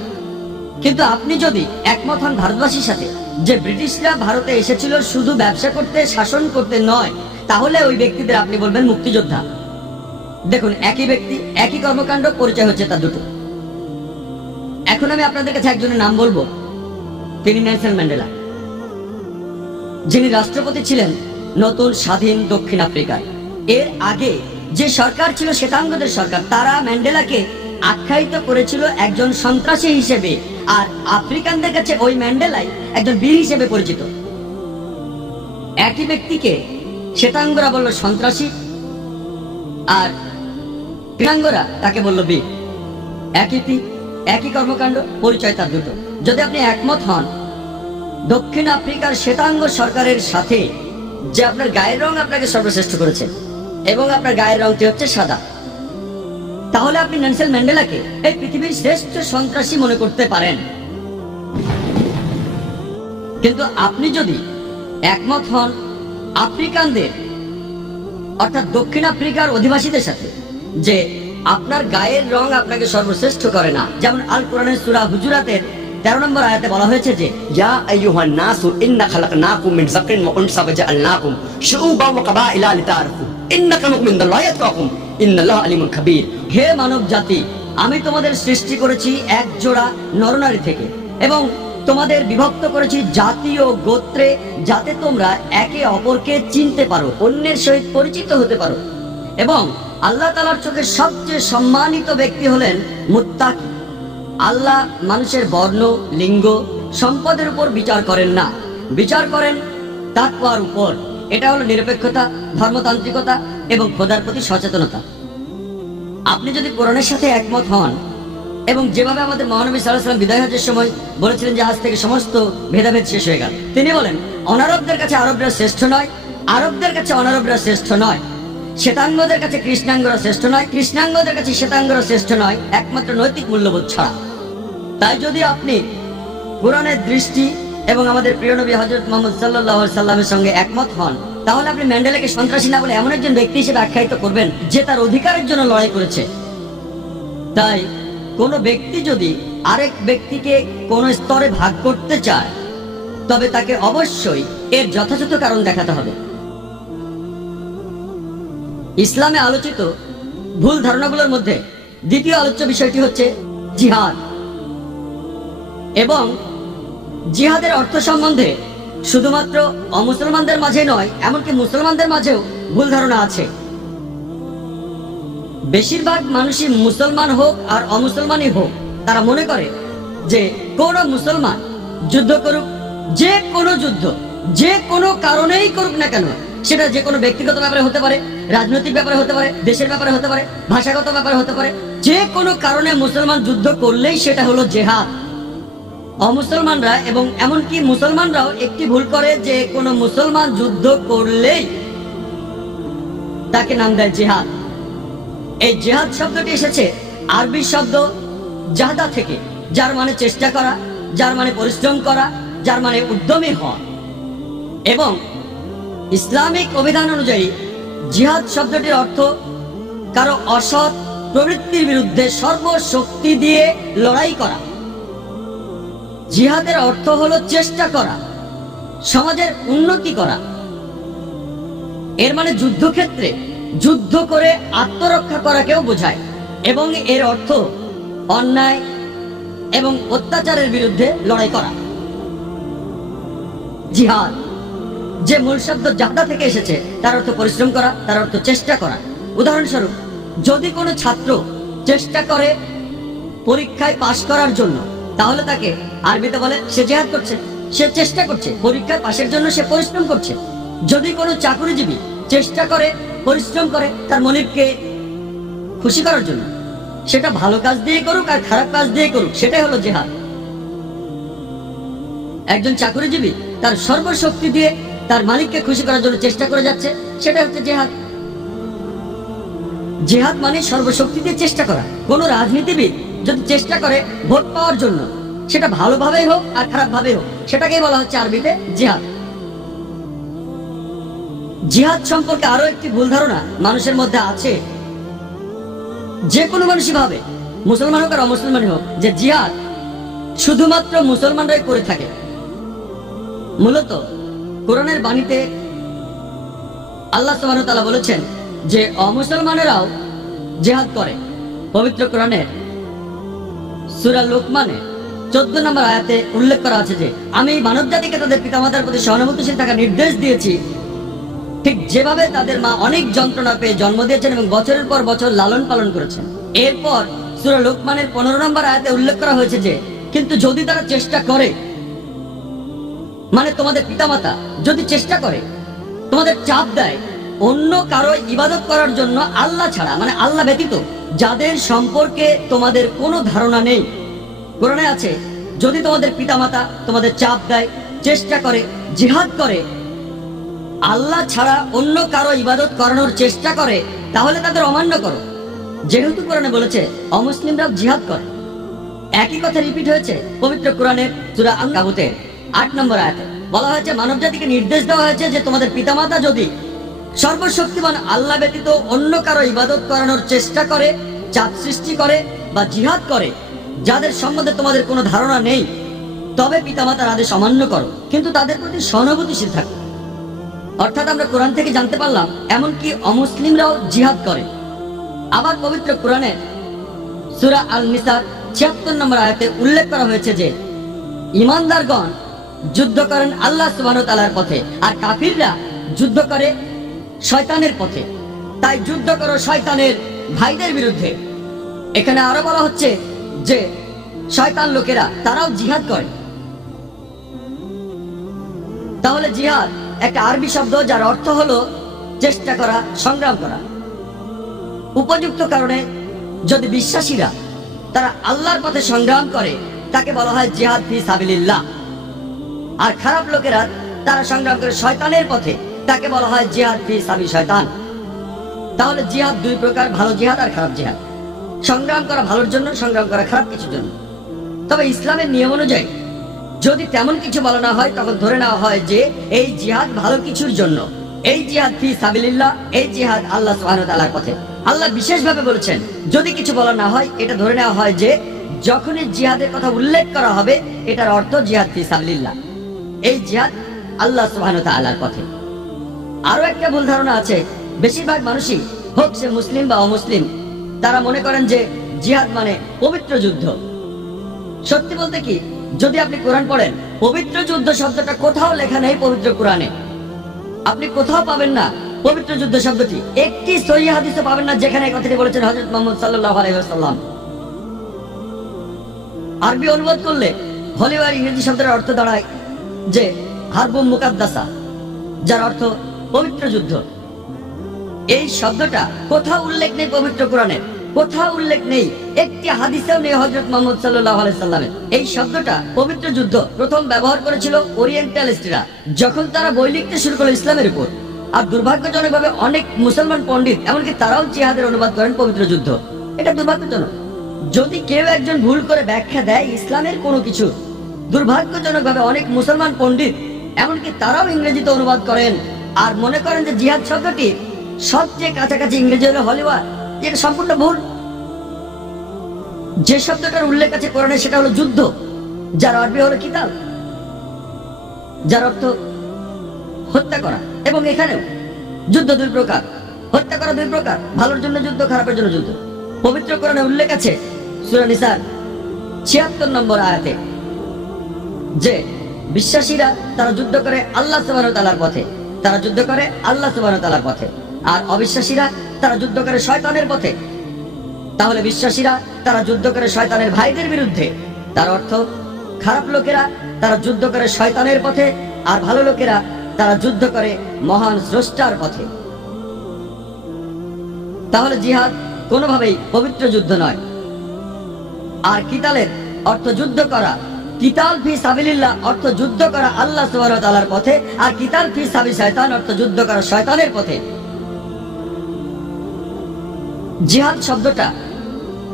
কিন্তু আপনি যদি একমত হন ভারতবাসীর সাথে যে ব্রিটিশরা ভারতে এসেছিল শুধু ব্যবসা করতে, শাসন করতে নয়, তাহলে ওই ব্যক্তিদের আপনি বলবেন মুক্তিযোদ্ধা। দেখুন, একই ব্যক্তি, একই কর্মকাণ্ড, পরিচয় হচ্ছে তা দুটো। এখন আমি আপনাদের কাছে একজনের নাম বলবো, তিনি নেলসন ম্যান্ডেলা, যিনি রাষ্ট্রপতি ছিলেন নতুন স্বাধীন দক্ষিণ আফ্রিকার। এর আগে যে সরকার ছিল শ্বেতাঙ্গদের সরকার, তারা ম্যান্ডেলাকে আখ্যায়িত করেছিল একজন সন্ত্রাসী হিসেবে, আর আফ্রিকানদের কাছে ওই ম্যান্ডেলাই একজন বীর হিসেবে পরিচিত। একই ব্যক্তিকে শ্বেতাঙ্গরা বলল সন্ত্রাসী, আর কৃষ্ণাঙ্গরা তাকে বলল বীর। একই কর্মকাণ্ড, পরিচয় তার দুটো। যদি আপনি একমত হন দক্ষিণ আফ্রিকার শ্বেতাঙ্গ সরকারের সাথে যে আপনার গায়ের রং আপনাকে সর্বশ্রেষ্ঠ করেছে এবং আপনার গায়ের রংটি হচ্ছে সাদা, তাহলে আপনি নেলসন ম্যান্ডেলাকে এই পৃথিবীর শ্রেষ্ঠ সন্ত্রাসী মনে করতে পারেন। কিন্তু আপনি যদি একমত হন আফ্রিকানদের অর্থাৎ দক্ষিণ আফ্রিকার অধিবাসীদের সাথে যে আপনার গায়ের রং আপনাকে সর্বশ্রেষ্ঠ করে না, যেমন আল কোরআনের সূরা হুজুরাতের 13 নম্বর আয়াতে বলা হয়েছে যে ইয়া আইয়ুহান নাসু ইন্না খালাকনাকুম মিন যাকরিন ওয়া উনসা ওয়া জাআলনাকুম শুউবান ওয়া কাবাইলা লিতাআরাফু ইন্নাকুম মিনাল্লাহি ইয়াতকাকুম ইন্নাল্লাহা আলিমুন খাবীর। হে মানব জাতি, আমি তোমাদের সৃষ্টি করেছি এক জোড়া নরনারী থেকে এবং তোমাদের বিভক্ত করেছি জাতি ও গোত্রে, যাতে তোমরা একে অপরকে চিনতে পারো, অন্যের সহিত পরিচিত হতে পারো। এবং আল্লাহ তাআলার চোখে সবচেয়ে সম্মানিত ব্যক্তি হলেন মুত্তাকি। আল্লাহ মানুষের বর্ণ, লিঙ্গ, সম্পদের উপর বিচার করেন না, বিচার করেন তাকওয়ার উপর। এটা হলো নিরপেক্ষতা, ধর্মতান্ত্রিকতা এবং খোদার প্রতি সচেতনতা। আপনি যদি কোরআনের সাথে একমত হন এবং যেভাবে আমাদের মহানবী সাল্লাল্লাহু আলাইহি ওয়াসাল্লাম বিদায় হজের সময় বলেছিলেন যে আজ থেকে সমস্ত ভেদাভেদ শেষ হয়ে গেল, তিনি বলেন অনারবদের কাছে আরবরা শ্রেষ্ঠ নয়, আরবদের কাছে অনারবরা শ্রেষ্ঠ নয়, শ্বেতাঙ্গদের কাছে কৃষ্ণাঙ্গরা শ্রেষ্ঠ নয়, কৃষ্ণাঙ্গদের কাছে শ্বেতাঙ্গরা শ্রেষ্ঠ নয়, একমাত্র নৈতিক মূল্যবোধ ছাড়া। তাই যদি আপনি কোরআনের দৃষ্টি এবং আমাদের প্রিয় নবী হযরত মুহাম্মদ সাল্লাল্লাহু আলাইহি সাল্লামের সঙ্গে একমত হন, তাহলে আপনি ম্যান্ডেলাকে সন্ত্রাসী না বলে এমন একজন ব্যক্তি হিসেবে আখ্যায়িত করবেন যে তার অধিকারের জন্য লড়াই করেছে। তাই কোনো ব্যক্তি যদি আরেক ব্যক্তিকে কোনো স্তরে ভাগ করতে চায়, তবে তাকে অবশ্যই এর যথাযথ কারণ দেখাতে হবে। ইসলামে আলোচিত ভুল ধারণাগুলোর মধ্যে দ্বিতীয় আলোচ্য বিষয়টি হচ্ছে জিহাদ। এবং জিহাদের অর্থ সম্বন্ধে শুধুমাত্র অমুসলমানদের মাঝে নয়, এমনকি মুসলমানদের মাঝেও ভুল ধারণা আছে। বেশিরভাগ মানুষই মুসলমান হোক আর অমুসলমানই হোক, তারা মনে করে যে কোন মুসলমান যুদ্ধ করুক, যে কোনো যুদ্ধ যে কোনো কারণেই করুক না কেন, সেটা যে কোনো ব্যক্তিগত ব্যাপারে হতে পারে, রাজনৈতিক ব্যাপারে হতে পারে, দেশের ব্যাপারে হতে পারে, ভাষাগত ব্যাপারে হতে পারে, যে কোনো কারণে মুসলমান যুদ্ধ করলেই সেটা হলো জিহাদ। অমুসলমানরা এবং এমনকি মুসলমানরাও একটি ভুল করে যে কোনো মুসলমান যুদ্ধ করলেই তাকে নাম দেয় জিহাদ। এই জিহাদ শব্দটি এসেছে আরবি শব্দ জাহদা থেকে, যার মানে চেষ্টা করা, যার মানে পরিশ্রম করা, যার মানে উদ্যমী হওয়া। এবং ইসলামিক অভিধান অনুযায়ী জিহাদ শব্দটির অর্থ কারো অসৎ প্রবৃত্তির বিরুদ্ধে সর্বশক্তি দিয়ে লড়াই করা। জিহাদের অর্থ হলো চেষ্টা করা, সমাজের উন্নতি করা। এর মানে যুদ্ধক্ষেত্রে যুদ্ধ করে আত্মরক্ষা করাকেও বোঝায় এবং এর অর্থ অন্যায় এবং অত্যাচারের বিরুদ্ধে লড়াই করা। জিহাদ যে মূল শব্দ জাহদা থেকে এসেছে, তার অর্থ পরিশ্রম করা, তার অর্থ চেষ্টা করা। উদাহরণস্বরূপ, যদি কোনো ছাত্র চেষ্টা করে পরীক্ষায় পাশ করার জন্য, তাহলে তাকে আরবিতে বলে সে জিহাদ করছে, সে চেষ্টা করছে, পরীক্ষায় পাশের জন্য সে পরিশ্রম করছে। যদি কোনো চাকরিজীবী চেষ্টা করে পরিশ্রম করে তার মনিবকে খুশি করার জন্য, সেটা ভালো কাজ দিয়ে করুক আর খারাপ কাজ দিয়ে করুক, সেটাই হলো জিহাদ। একজন চাকরিজীবী তার সর্বশক্তি দিয়ে তার মালিককে খুশি করার জন্য চেষ্টা করে যাচ্ছে, সেটা হচ্ছে জিহাদ। জিহাদ মানে সর্বশক্তি দিয়ে চেষ্টা করা। কোন রাজনীতিবিদ যদি চেষ্টা করে ভোট পাওয়ার জন্য, সেটা ভালোভাবেই হোক আর খারাপ ভাবেই হোক, সেটাকেই বলা হচ্ছে আরবিতে জিহাদ। জিহাদ সম্পর্কে আরো একটি ভুল ধারণা মানুষের মধ্যে আছে। যে কোনো মানুষই ভাবে, মুসলমান হোক আর অমুসলমান হোক, যে জিহাদ শুধুমাত্র মুসলমানরাই করে থাকে। মূলত কোরআনের বাণীতে আল্লাহ সুবহানাহু ওয়া তাআলা বলেছেন যে অমুসলমানেরাও জিহাদ করে। পবিত্র কোরআনের সূরা লুকমানে 14 নম্বর আয়াতে উল্লেখ করা আছে যে আমি মানব জাতিকে তাদের পিতামাতার প্রতি সহানুভূতিশীল থাকার নির্দেশ দিয়েছি, ঠিক যেভাবে তাদের মা অনেক যন্ত্রণা পেয়ে জন্ম দিয়েছেন এবং বছরের পর বছর লালন পালন করেছেন। এরপর সূরা লুকমানের 15 নম্বর আয়াতে উল্লেখ করা হয়েছে যে কিন্তু যদি তারা চেষ্টা করে, মানে তোমাদের পিতামাতা যদি চেষ্টা করে, তোমাদের চাপ দেয় অন্য কারো ইবাদত করার জন্য আল্লাহ ছাড়া, মানে আল্লাহ ব্যতীত, যাদের সম্পর্কে তোমাদের কোনো ধারণা নেই। কোরআনে আছে যদি তোমাদের পিতামাতা তোমাদের চাপ দেয়, চেষ্টা করে, জিহাদ করে, আল্লাহ ছাড়া অন্য কারো ইবাদত করানোর চেষ্টা করে, তাহলে তাদের অমান্য করো। যেহেতু কোরআনে বলেছে অমুসলিমরাও জিহাদ করে, একই কথা রিপিট হয়েছে পবিত্র কোরআনের সূরা আনকাবুতের 8 নম্বর আয়াতে। বলা হয়েছে মানব জাতিকে নির্দেশ দেওয়া হয়েছে যে তোমাদের পিতামাতা যদি সর্বশক্তিমান আল্লাহ ব্যতীত অন্য কারো ইবাদত করানোর চেষ্টা করে, চাপ সৃষ্টি করে বা জিহাদ করে, যাদের সম্বন্ধে তোমাদের কোনো ধারণা নেই, তবে পিতামাতার আদেশ অমান্য করো, কিন্তু তাদের প্রতি সহানুভূতিশীল থাকো। অর্থাৎ আমরা কোরআন থেকে জানতে পারলাম এমনকি অমুসলিমরাও জিহাদ করে। আবার পবিত্র কোরআনে সূরা আল-নিসা 76 নম্বর আয়াতে উল্লেখ করা হয়েছে যে ঈমানদারগণ যুদ্ধ করেন আল্লাহ সুবহানাহু ওয়া তাআলার পথে আর কাফিররা যুদ্ধ করে শয়তানের পথে। তাই যুদ্ধ করো শয়তানের ভাইদের বিরুদ্ধে। এখানে আরো বলা হচ্ছে যে শয়তান লোকেরা তারাও জিহাদ করে। তাহলে জিহাদ একটা আরবি শব্দ যার অর্থ হলো চেষ্টা করা, সংগ্রাম করা। উপযুক্ত কারণে যদি বিশ্বাসীরা তারা আল্লাহর পথে সংগ্রাম করে, তাকে বলা হয় জিহাদ ফি সাবিলিল্লাহ। আর খারাপ লোকেরা তারা সংগ্রাম করে শয়তানের পথে, তাকে বলা হয় জিহাদ ফি সাবিল শয়তান। তাহলে জিহাদ দুই প্রকার, ভালো জিহাদ আর খারাপ জিহাদ। সংগ্রাম করা ভালোর জন্য, সংগ্রাম করা খারাপ কিছুর জন্য। তবে ইসলামের নিয়ম অনুযায়ী যদি তেমন কিছু বলা না হয়, তখন ধরে নেওয়া হয় যে এই জিহাদ ভালো কিছুর জন্য, এই জিহাদ ফি সাবিলিল্লাহ, এই জিহাদ আল্লাহ সুবহানাহু ওয়া তাআলার পথে। আল্লাহ বিশেষভাবে বলেছেন যদি কিছু বলা না হয়, এটা ধরে নেওয়া হয় যে যখনই জিহাদের কথা উল্লেখ করা হবে, এটার অর্থ জিহাদ ফি সাবিলিল্লাহ, এই জিহাদ আল্লাহ সুবহানাহু ওয়া তাআলার পথে। আরো একটা ভুল ধারণা আছে, বেশিরভাগ মানুষই, হোক সে মুসলিম বা অমুসলিম, তারা মনে করেন যে জিহাদ মানে পবিত্র যুদ্ধ। সত্যি বলতে কি, যদি আপনি কোরআন পড়েন, পবিত্র যুদ্ধ শব্দটা কোথাও লেখা নেই পবিত্র কোরআনে। আপনি কোথাও পাবেন না পবিত্র যুদ্ধ শব্দটি। একটি সহিহ হাদিসও পাবেন না যেখানে এই কথাটি বলেছেন হযরত মুহাম্মদ সাল্লাল্লাহু আলাইহি ওয়াসাল্লাম। আরবি অনুবাদ করলে হলি আর ইংরেজি শব্দের অর্থ দাঁড়ায় যে হারবুম মুকাদ্দাসা, যার অর্থ পবিত্র যুদ্ধ। এই শব্দটা কোথাও উল্লেখ নেই পবিত্র কোরআনে, কোথাও উল্লেখ নেই একটি হাদিসেও নেই হযরত মুহাম্মদ সাল্লাল্লাহু আলাইহি সাল্লামের। এই শব্দটা পবিত্র যুদ্ধ প্রথম ব্যবহার করেছিল ওরিয়েন্টালিস্টরা, যখন তারা বই লিখতে শুরু করলো ইসলামের উপর। আর দুর্ভাগ্যজনকভাবে অনেক মুসলমান পণ্ডিত, এমনকি তারাও জিহাদের অনুবাদ করেন পবিত্র যুদ্ধ। এটা দুর্ভাগ্যজনক। যদি কেউ একজন ভুল করে ব্যাখ্যা দেয় ইসলামের কোনো কিছু, দুর্ভাগ্যজনকভাবে অনেক মুসলমান পণ্ডিত, এমনকি তারাও ইংরেজিতে অনুবাদ করেন আর মনে করেন যে জিহাদ শব্দটি সবচেয়ে কাছাকাছি ইংরেজি হলো হলিওয়া। এটা সম্পূর্ণ ভুল। যে শব্দটার উল্লেখ আছে কোরআনে সেটা হলো যুদ্ধ, যার আরবি হলো কিতাল, যার অর্থ হত্যা করা। এবং এখানেও যুদ্ধ দুই প্রকার, হত্যা করা দুই প্রকার, ভালোর জন্য যুদ্ধ, খারাপের জন্য যুদ্ধ। পবিত্র কোরআনে উল্লেখ আছে সূরা নিসার ৭৬ নম্বর আয়াতে যে বিশ্বাসীরা তারা যুদ্ধ করে আল্লাহ সুবহানাহু ওয়া তাআলার পথে, তারা যুদ্ধ করে আল্লাহ সুবহানাহু ওয়া তাআলার পথে, আর অবিশ্বাসীরা তারা যুদ্ধ করে শয়তানের পথে। তাহলে বিশ্বাসীরা তারা যুদ্ধ করে শয়তানের ভাইদের বিরুদ্ধে, তার অর্থ খারাপ লোকেরা তারা যুদ্ধ করে শয়তানের পথে, আর ভালো লোকেরা তারা যুদ্ধ করে মহান স্রষ্টার পথে। তাহলে জিহাদ কোনোভাবেই পবিত্র যুদ্ধ নয়। আর কিতালের অর্থ যুদ্ধ করা, কিতাল ফি সাবিলিল্লাহ অর্থ যুদ্ধ করা আল্লাহ সুবহানাহু ওয়া তাআলার পথে, আর কিতাল ফি সাবি শয়তান অর্থ যুদ্ধ করা শয়তানের পথে। জিহাদ শব্দটা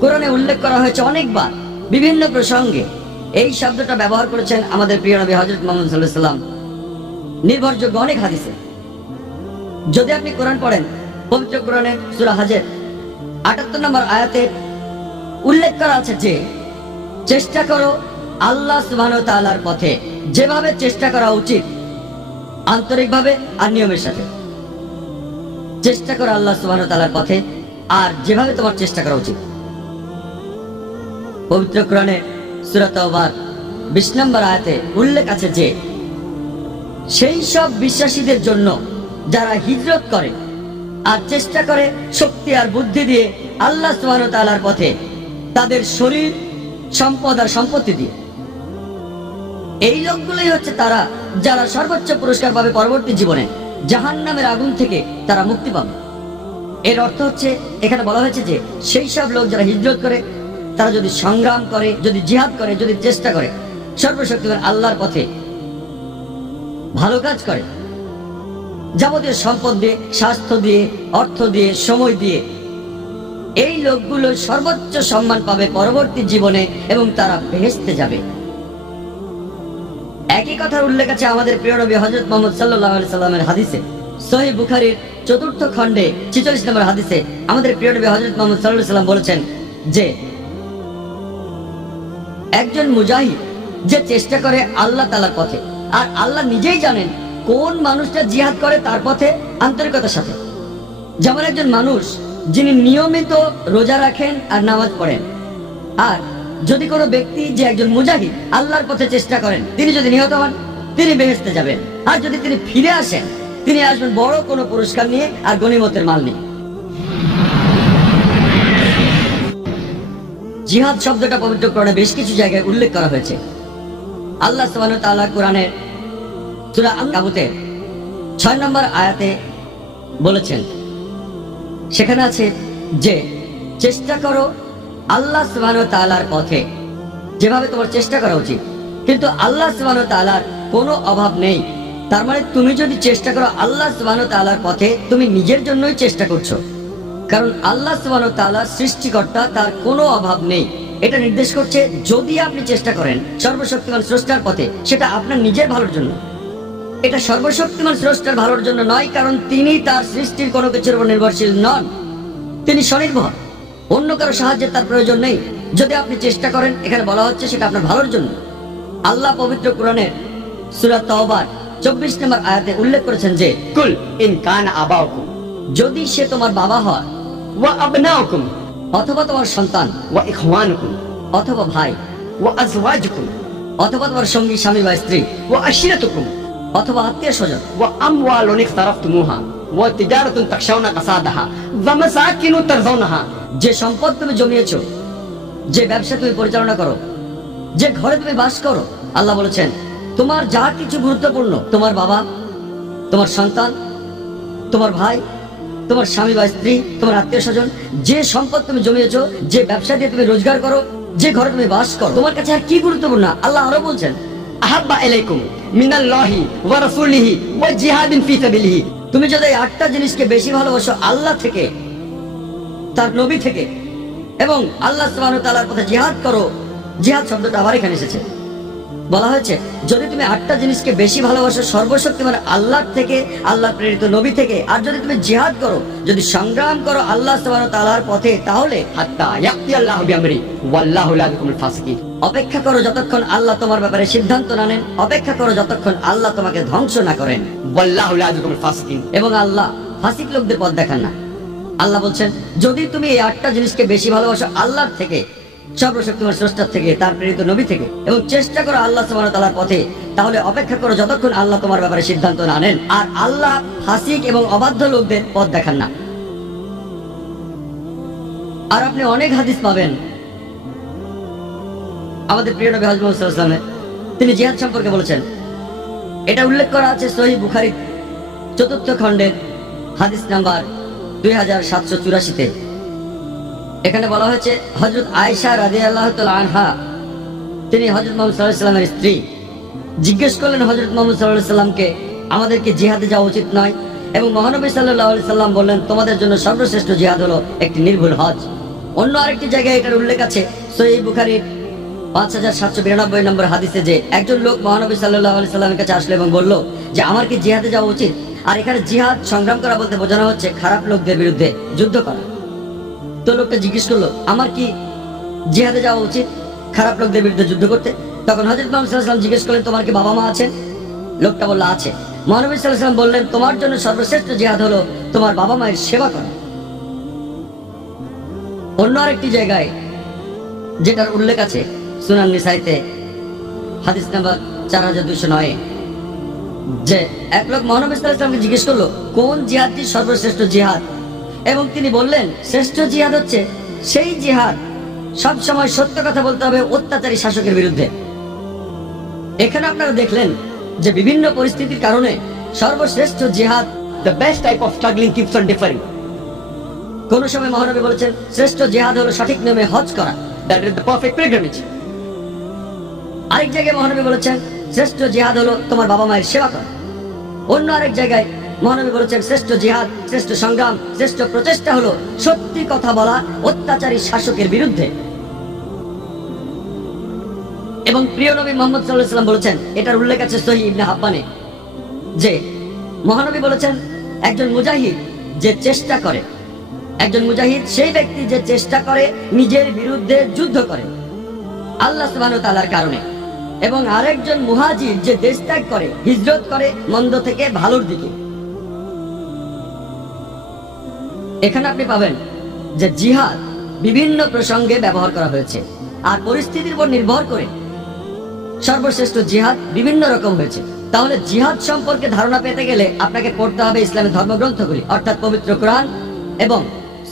কোরআনে উল্লেখ করা হয়েছে অনেকবার বিভিন্ন প্রসঙ্গে। এই শব্দটা ব্যবহার করেছেন আমাদের প্রিয় নবী হযরত মুহাম্মদ সাল্লাল্লাহু আলাইহি ওয়াসাল্লাম নির্ভরযোগ্য অনেক হাদিসে। যদি আপনি কোরআন পড়েন, পবিত্র কোরআনের সূরা হজের ৭৮ নম্বর আয়াতে উল্লেখ করা আছে যে চেষ্টা করো আল্লাহ সুবহানাহু ওয়া তাআলার পথে, যেভাবে চেষ্টা করা উচিত আন্তরিকভাবে আর নিয়মের সাথে। চেষ্টা করো আল্লাহ সুবহানাহু ওয়া তাআলার পথে আর যেভাবে তোমার চেষ্টা করা উচিত। পবিত্র কোরআনে সূরা তাওবার ২০ নম্বর আয়াতে উল্লেখ আছে যে সেই সব বিশ্বাসীদের জন্য যারা হিজরত করে আর চেষ্টা করে শক্তি আর বুদ্ধি দিয়ে আল্লাহ সুবহানাহু ওয়া তাআলার পথে, তাদের শরীর, সম্পদ আর সম্পত্তি দিয়ে। এই লোকগুলোই হচ্ছে তারা যারা সর্বোচ্চ পুরস্কার পাবে পরবর্তী জীবনে, জাহান্নামের আগুন থেকে তারা মুক্তি পাবে। এর অর্থ হচ্ছে এখানে বলা হয়েছে যে সেই সব লোক যারা হিজরত করে, তারা যদি সংগ্রাম করে, যদি জিহাদ করে, যদি চেষ্টা করে সর্বশক্তিমান আল্লাহর পথে, ভালো কাজ করে, যাবতীয় সম্পদ দিয়ে, স্বাস্থ্য দিয়ে, অর্থ দিয়ে, সময় দিয়ে, এই লোকগুলো সর্বোচ্চ সম্মান পাবে পরবর্তী জীবনে এবং তারা বেহেশতে যাবে। একই কথার উল্লেখ আছে আমাদের প্রিয় নবী হযরত মুহাম্মদ সাল্লাল্লাহু আলাইহি সাল্লামের হাদিসে। সহিহ বুখারীর ৪র্থ খণ্ডে ৪৬ নম্বর হাদিসে আমাদের প্রিয় নবী হযরত মুহাম্মদ সাল্লাল্লাহু আলাইহি সাল্লাম বলেছেন যে একজন মুজাহিদ যে চেষ্টা করে আল্লাহ তাআলার পথে, আর আল্লাহ নিজেই জানেন কোন মানুষটা জিহাদ করে তার পথে আন্তরিকতার সাথে। যেমন একজন মানুষ যিনি নিয়মিত রোজা রাখেন আর নামাজ পড়েন, আর যদি কোনো ব্যক্তি যে একজন মুজাহিদ আল্লাহর পথে চেষ্টা করেন, তিনি যদি নিহত হন তিনি বেহেশতে যাবেন। আর যদি তিনি ফিরে আসেন, তিনি আসবেন বড় কোনো পুরস্কার নিয়ে আর গনিমতের মাল নিয়ে। জিহাদ শব্দটা পবিত্র কোরআনে বেশ কিছু জায়গায় উল্লেখ করা হয়েছে। আল্লাহ সুবহানাহু ওয়া তাআলা কোরআনের সূরা আনকাবুতের ৬ নম্বর আয়াতে বলেছেন, সেখানে আছে যে চেষ্টা করো আল্লাহ সুবহানাহু ওয়া তাআলার পথে, যেভাবে তোমার চেষ্টা করা উচিত। কিন্তু আল্লাহ সুবহানাহু ওয়া তাআলার কোনো অভাব নেই। তার মানে তুমি যদি চেষ্টা করো আল্লাহ সুবহানাহু ওয়া তাআলার পথে, তুমি নিজের জন্যই চেষ্টা করছো, কারণ আল্লাহ সুবহানাহু ওয়া তাআলা সৃষ্টিকর্তা, তার কোনো অভাব নেই। এটা নির্দেশ করছে যদি আপনি চেষ্টা করেন সর্বশক্তিমান স্রষ্টার পথে, সেটা আপনার নিজের ভালোর জন্য। এটা সর্বশক্তিমান স্রষ্টার ভালোর জন্য নয়, কারণ তিনি তার সৃষ্টির কোনো কিছুর উপর নির্ভরশীল নন, তিনি স্বনির্ভর, অন্য কারো সাহায্যের তার প্রয়োজন নেই। যদি আপনি চেষ্টা করেন, এখানে বলা হচ্ছে সেটা আপনার ভালোর জন্য। আল্লাহ পবিত্র কোরআনের সূরা তাওবার ২৪ নম্বর আয়াতে উল্লেখ করেছেন যে কুল ইন কানা আবাউকুম, যদি সে তোমার বাবা হয়, ওয়া আবনাউকুম, অথবা তোমার সন্তান, ওয়া ইখওয়ানুকুম, অথবা ভাই, ওয়া আজওয়াজুকুম, অথবা তোমার সঙ্গী, স্বামী বা স্ত্রী, ওয়া আশিরাতুকুম, অথবা আত্মীয় স্বজন, ওয়া আমওয়ালুন ইখতারাফতুমুহা, ওয়া তিজারাতুন তাখশাউনা কাসাদাহা, ওয়া মাসাকিনু তারযাউনাহা, যে সম্পদ তুমি জমিয়েছো, যে ব্যবসা তুমি পরিচালনা করো, যে ঘরে তুমি বাস করো। আল্লাহ বলেছেন তোমার যা কিছু গুরুত্বপূর্ণ, তোমার বাবা, তোমার সন্তান, তোমার ভাই, তোমার স্বামী বা স্ত্রী, তোমার আত্মীয় স্বজন, যে সম্পদ তুমি জমিয়েছো, যে ব্যবসা দিয়ে তুমি রোজগার করো, যে ঘরে তুমি বাস করো, তোমার কাছে আর কি গুরুত্বপূর্ণ? আল্লাহ আরো বলছেন, আহাব্বা ইলাইকুম মিনাল্লাহি ওয়া রাসূলিহি ওয়া জিহাদিন ফি সাবিলিহি। তুমি যদি এই 8টা জিনিসকে বেশি ভালোবাসো, আল্লাহ থেকে, তার নবী থেকে, এবং আল্লাহ সুবহানাহু ওয়া তাআলার পথে জিহাদ করো। জিহাদ শব্দটা আবার এখানে এসেছে, বলা হয়েছে যদি তুমি 8টা জিনিসকে বেশি ভালোবাসো সর্বশক্তিমান আল্লাহ থেকে, আল্লাহ প্রেরিত নবী থেকে, আর যদি তুমি জিহাদ করো, যদি সংগ্রাম করো আল্লাহ সুবহানাহু ওয়া তাআলার পথে, তাহলে হাত্তা ইয়াতি আল্লাহু বিআমরি ওয়াল্লাহু লা ইয়াহদিল ফাসিকিন। অপেক্ষা করো যতক্ষণ আল্লাহ তোমার ব্যাপারে সিদ্ধান্ত না নেন, অপেক্ষা করো যতক্ষণ আল্লাহ তোমাকে ধ্বংস না করেন, ওয়াল্লাহু লা ইয়াহদিল ফাসিকিন। এবং আল্লাহ ফাসিক লোকদের পথ দেখান না। আল্লাহ বলছেন যদি তুমি এই 8টা জিনিসকে বেশি ভালোবাসো আল্লাহর থেকে, সর্বশক্তিমান স্রষ্টার থেকে, তার প্রেরিত নবী থেকে, এবং চেষ্টা করো আল্লাহ সুবহানাহু ওয়া তাআলার পথে, তাহলে অপেক্ষা করো যতক্ষণ আল্লাহ তোমার ব্যাপারে সিদ্ধান্ত না নেন। আর আল্লাহ ফাসিক এবং অবাধ্য লোকদের পথ দেখান না। আর আপনি অনেক হাদিস পাবেন আমাদের প্রিয় নবী হযরত মুহাম্মদ সাল্লাল্লাহু আলাইহি ওয়াসাল্লাম, তিনি জিহাদ সম্পর্কে বলেছেন। এটা উল্লেখ করা আছে সহিহ বুখারী 4th খণ্ডের হাদিস নাম্বার 2784-তে। এখানে বলা হয়েছে হযরত আয়েশা রাদিয়াল্লাহু তাআলা আনহা, তিনি হযরত মুহাম্মদ সাল্লাল্লাহু আলাইহি ওয়াসাল্লামের স্ত্রী, জিজ্ঞেস করলেন হযরত মুহাম্মদ সাল্লাল্লাহু আলাইহি ওয়াসাল্লামকে, আমাদেরকে জিহাদে যাওয়া উচিত নয়? এবং মহানবী সাল্লাল্লাহু আলাইহি ওয়াসাল্লাম বললেন, তোমাদের জন্য সর্বশ্রেষ্ঠ জিহাদ হলো একটি নির্ভুল হজ। অন্য আরেকটি জায়গায় এটার উল্লেখ আছে সহিহ বুখারীর 5792 নম্বর হাদিসে, যে একজন লোক মহানবী সাল্লাল্লাহু আলাইহি ওয়াসাল্লামের কাছে আসলো এবং বলল যে আমার কি জিহাদে যাওয়া উচিত? আর এখানে জিহাদ সংগ্রাম করা বলতে বোঝানো হচ্ছে খারাপ লোকদের বিরুদ্ধে যুদ্ধ করা। তো লোকটা জিজ্ঞেস করলো, আমার কি জিহাদে যাওয়া উচিত খারাপ লোকদের বিরুদ্ধে যুদ্ধ করতে? তখন হযরত মুহাম্মদ সাল্লাল্লাহু আলাইহি ওয়াসাল্লাম জিজ্ঞেস করলেন, তোমার কি বাবা মা আছেন? লোকটা বলল আছে। মহানবী সাল্লাল্লাহু আলাইহি ওয়াসাল্লাম বললেন, তোমার জন্য সর্বশ্রেষ্ঠ জিহাদ হলো তোমার বাবা মায়ের সেবা করা। অন্য আরেকটি জায়গায় যেটার উল্লেখ আছে সুনান নিসাইতে হাদিস নাম্বার 4209, যে এক লোক মহানবী সাল্লাল্লাহু আলাইহি ওয়াসাল্লামকে জিজ্ঞেস করলো কোন জিহাদটি সর্বশ্রেষ্ঠ জিহাদ, এবং তিনি বললেন শ্রেষ্ঠ জিহাদ হচ্ছে সেই জিহাদ সব সময় সত্য কথা বলতে হবে অত্যাচারী শাসকের বিরুদ্ধে। এখানে আপনারা দেখলেন যে বিভিন্ন পরিস্থিতির কারণে সর্বশ্রেষ্ঠ জিহাদ, The best type of struggling keeps on differing. কোন সময় মহানবী বলেছেন শ্রেষ্ঠ জিহাদ হলো সঠিক নিয়মে হজ করা, That is the perfect pilgrimage. আরেক জায়গায় মহানবী বলেছেন শ্রেষ্ঠ জিহাদ হলো তোমার বাবা মায়ের সেবা করা। অন্য আরেক জায়গায় মহানবী বলেছেন শ্রেষ্ঠ জিহাদ, শ্রেষ্ঠ সংগ্রাম, শ্রেষ্ঠ প্রচেষ্টা হলো সত্যি কথা বলা অত্যাচারী শাসকের বিরুদ্ধে। এবং প্রিয় নবী মুহাম্মদ সাল্লাল্লাহু আলাইহি ওয়াসাল্লাম বলেছেন, এটার উল্লেখ আছে সহিহ ইবনে হাব্বানে, যে মহানবী বলেছেন একজন মুজাহিদ যে চেষ্টা করে, একজন মুজাহিদ সেই ব্যক্তি যে চেষ্টা করে নিজের বিরুদ্ধে যুদ্ধ করে আল্লাহ সুবহানাহু ওয়া তাআলার কারণে, এবং আরেকজন মুহাজির যে দেশ ত্যাগ করে, হিজরত করে মন্দ থেকে ভালোর দিকে। এখানে আপনি পাবেন যে জিহাদ বিভিন্ন প্রসঙ্গে ব্যবহার করা হয়েছে, আর পরিস্থিতির উপর নির্ভর করে সর্বশ্রেষ্ঠ জিহাদ বিভিন্ন রকম হয়েছে। তাহলে জিহাদ সম্পর্কে ধারণা পেতে গেলে আপনাকে পড়তে হবে ইসলামের ধর্মগ্রন্থগুলি, অর্থাৎ পবিত্র কোরআন এবং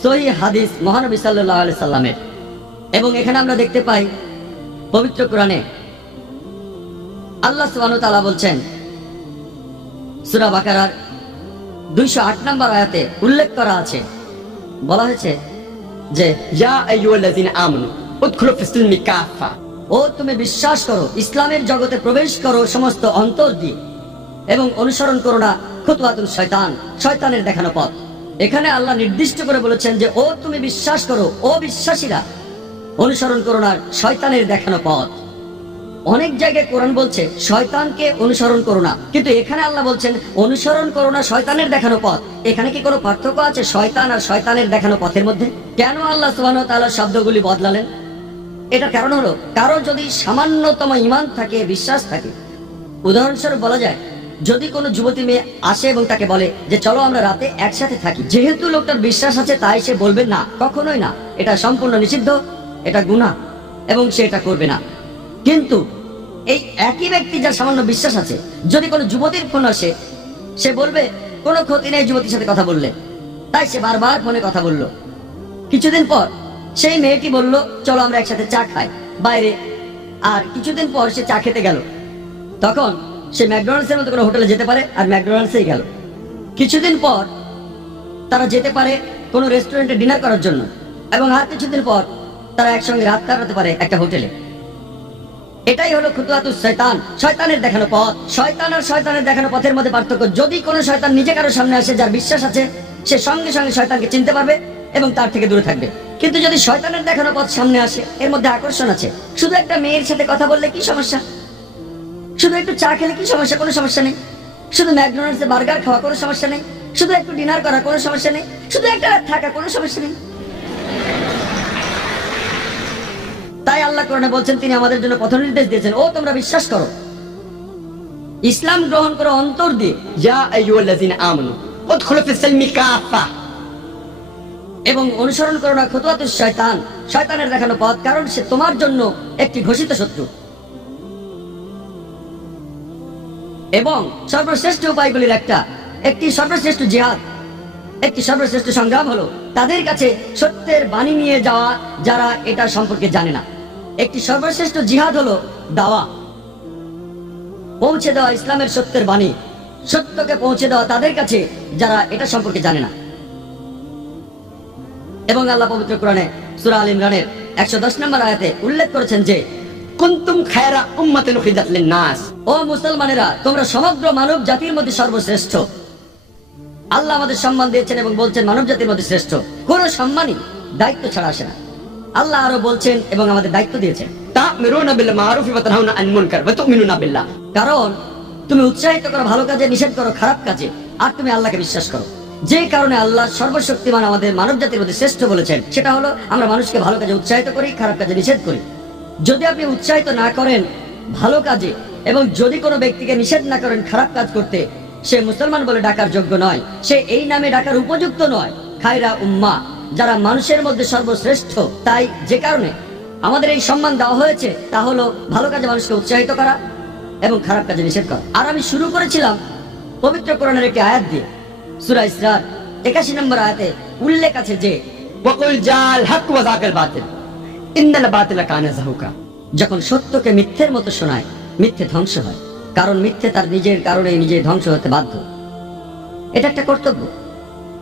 সহিহ হাদিস মহানবী সাল্লাল্লাহু আলাইহি সাল্লামের। এবং এখানে আমরা দেখতে পাই পবিত্র কোরআনে আল্লাহ সুবহানাহু ওয়া তাআলা বলছেন, সূরা বাকারার 208 নম্বর আয়াতে উল্লেখ করা আছে, বলা হয়েছে যে Ya ayyuhallazina amanu udkhulu fis silmi kaffa. ও তুমি বিশ্বাস করো, ইসলামের জগতে প্রবেশ করো সমস্ত অন্তর দিয়ে, এবং অনুসরণ করো না খুতওয়াতুল শয়তান, শয়তানের দেখানো পথ। এখানে আল্লাহ নির্দিষ্ট করে বলেছেন যে ও তুমি বিশ্বাস করো, ও বিশ্বাসীরা অনুসরণ করো না শয়তানের দেখানো পথ। অনেক জায়গায় কোরআন বলছে শয়তানকে অনুসরণ করো না, কিন্তু এখানে আল্লাহ বলছেন অনুসরণ করো না শয়তানের দেখানো পথ। এখানে কি কোনো পার্থক্য আছে শয়তান আর শয়তানের দেখানো পথের মধ্যে? কেন আল্লাহ সুবহানাহু ওয়া তাআলা শব্দগুলি বদলালেন? এটার কারণ হলো, কারো যদি সামান্যতম ঈমান থাকে, বিশ্বাস থাকে, উদাহরণস্বরূপ বলা যায় যদি কোনো যুবতী মেয়ে আসে এবং তাকে বলে যে চলো আমরা রাতে একসাথে থাকি, যেহেতু লোকটার বিশ্বাস আছে তাই সে বলবে না, কখনোই না, এটা সম্পূর্ণ নিষিদ্ধ, এটা গুনাহ, এবং সে এটা করবে না। কিন্তু এই একই ব্যক্তি যার সামান্য বিশ্বাস আছে, যদি কোনো যুবতীর ফোন আসে, সে বলবে কোনো ক্ষতি নেই যুবতীর সাথে কথা বললে, তাই সে বারবার ফোনে কথা বলল। কিছুদিন পর সেই মেয়েটি বলল চলো আমরা একসাথে চা খাই বাইরে, আর কিছুদিন পর সে চা খেতে গেল, তখন সে ম্যাকডোনাল্ডসের মতো কোনো হোটেলে যেতে পারে আর ম্যাকডোনাল্ডসেই গেল। কিছুদিন পর তারা যেতে পারে কোনো রেস্টুরেন্টে ডিনার করার জন্য, এবং আর কিছুদিন পর তারা একসঙ্গে রাত কাটাতে পারে একটা হোটেলে। এটাই হলো খুতুয়াতুস শয়তান, শয়তানের দেখানো পথ। শয়তান আর শয়তানের দেখানো পথের মধ্যে পার্থক্য, যদি কোনো শয়তান নিজে কারো সামনে আসে যার বিশ্বাস আছে, সে সঙ্গে সঙ্গে শয়তানকে চিনতে পারবে এবং তার থেকে দূরে থাকবে। কিন্তু যদি শয়তানের দেখানো পথ সামনে আসে, এর মধ্যে আকর্ষণ আছে। শুধু একটা মেয়ের সাথে কথা বললে কি সমস্যা, শুধু একটু চা খেলে কি সমস্যা, কোনো সমস্যা নেই। শুধু ম্যাকডোনাল্ডসে বার্গার খাওয়া, কোনো সমস্যা নেই। শুধু একটু ডিনার করা, কোনো সমস্যা নেই। শুধু একটা রাত থাকা, কোনো সমস্যা নেই। তাই আল্লাহ কোরআনে বলছেন, তিনি আমাদের জন্য পথ নির্দেশ দিয়েছেন, ও তোমরা বিশ্বাস করো, ইসলাম গ্রহণ করো অন্তর দিয়ে। ইয়া আইয়ুহাল্লাযিনা আমানু উদখুলু ফিস-সিলমি কাফা, এবং অনুসরণ করো না খুতুয়াতুস শয়তান, শয়তানের দেখানো পথ, কারণ সে তোমার জন্য একটি ঘোষিত শত্রু। এবং সর্বশ্রেষ্ঠ উপায়গুলির একটি সর্বশ্রেষ্ঠ জিহাদ, একটি সর্বশ্রেষ্ঠ সংগ্রাম হলো তাদের কাছে সত্যের বাণী নিয়ে যাওয়া যারা এটা সম্পর্কে জানে না। একটি সর্বশ্রেষ্ঠ জিহাদ হলো দাওয়া, পৌঁছে দেওয়া ইসলামের সত্যের বাণী, সত্যকে পৌঁছে দেওয়া তাদের কাছে যারা এটা সম্পর্কে জানে না। এবং আল্লাহ পবিত্র কোরআনে সূরা আল ইমরানের 110 নম্বর আয়াতে উল্লেখ করেছেন যে, কুনতুম খায়রা উম্মাতিন উখরিজাত লিন-নাস, ও মুসলমানেরা, তোমরা সমগ্র মানব জাতির মধ্যে সর্বশ্রেষ্ঠ। আল্লাহ আমাদের সম্মান দিয়েছেন এবং বলছেন মানব জাতির মধ্যে শ্রেষ্ঠ। কোন সম্মানই দায়িত্ব ছাড়া আসে না। আল্লাহ আরো বলছেন এবং আমাদের দায়িত্ব দিয়েছেন, তা'মিরুনা বিল মা'রুফি ওয়া তানহাউনা আনিল মুনকার ওয়া তু'মিনুনা বিল্লাহ, কারণ তুমি উৎসাহিত করো ভালো কাজে, নিষেধ করো খারাপ কাজে, আর তুমি আল্লাহকে বিশ্বাস করো। যে কারণে আল্লাহ সর্বশক্তিমান আমাদের মানব জাতির মধ্যে শ্রেষ্ঠ বলেছেন, সেটা হলো আমরা মানুষকে ভালো কাজে উৎসাহিত করি, খারাপ কাজে নিষেধ করি। যদি আপনি উৎসাহিত না করেন ভালো কাজে, এবং যদি কোনো ব্যক্তিকে নিষেধ না করেন খারাপ কাজ করতে, সে মুসলমান বলে ডাকার যোগ্য নয়, সে এই নামে ডাকার উপযুক্ত নয়। খায়রা উম্মাহ, যারা মানুষের মধ্যে সর্বশ্রেষ্ঠ। তাই যে কারণে আমাদের এই সম্মান দেওয়া হয়েছে তা হলো ভালো কাজে মানুষকে উৎসাহিত করা এবং খারাপ কাজে নিষেধ করা। আর আমি শুরু করেছিলাম পবিত্র কোরআনের একটি আয়াত দিয়ে। সূরা ইসরার 81 নম্বর আয়াতে উল্লেখ আছে যে, ওয়াকুল জাল হক ওয়া যাকাল বাতিল ইন্নাল বাতিলা কানা যাহুকা, যখন সত্যকে মিথ্যের মতো শোনায়, মিথ্যে ধ্বংস হয়, কারণ মিথ্যে তার নিজের কারণে নিজে ধ্বংস হতে বাধ্য। এটা একটা কর্তব্য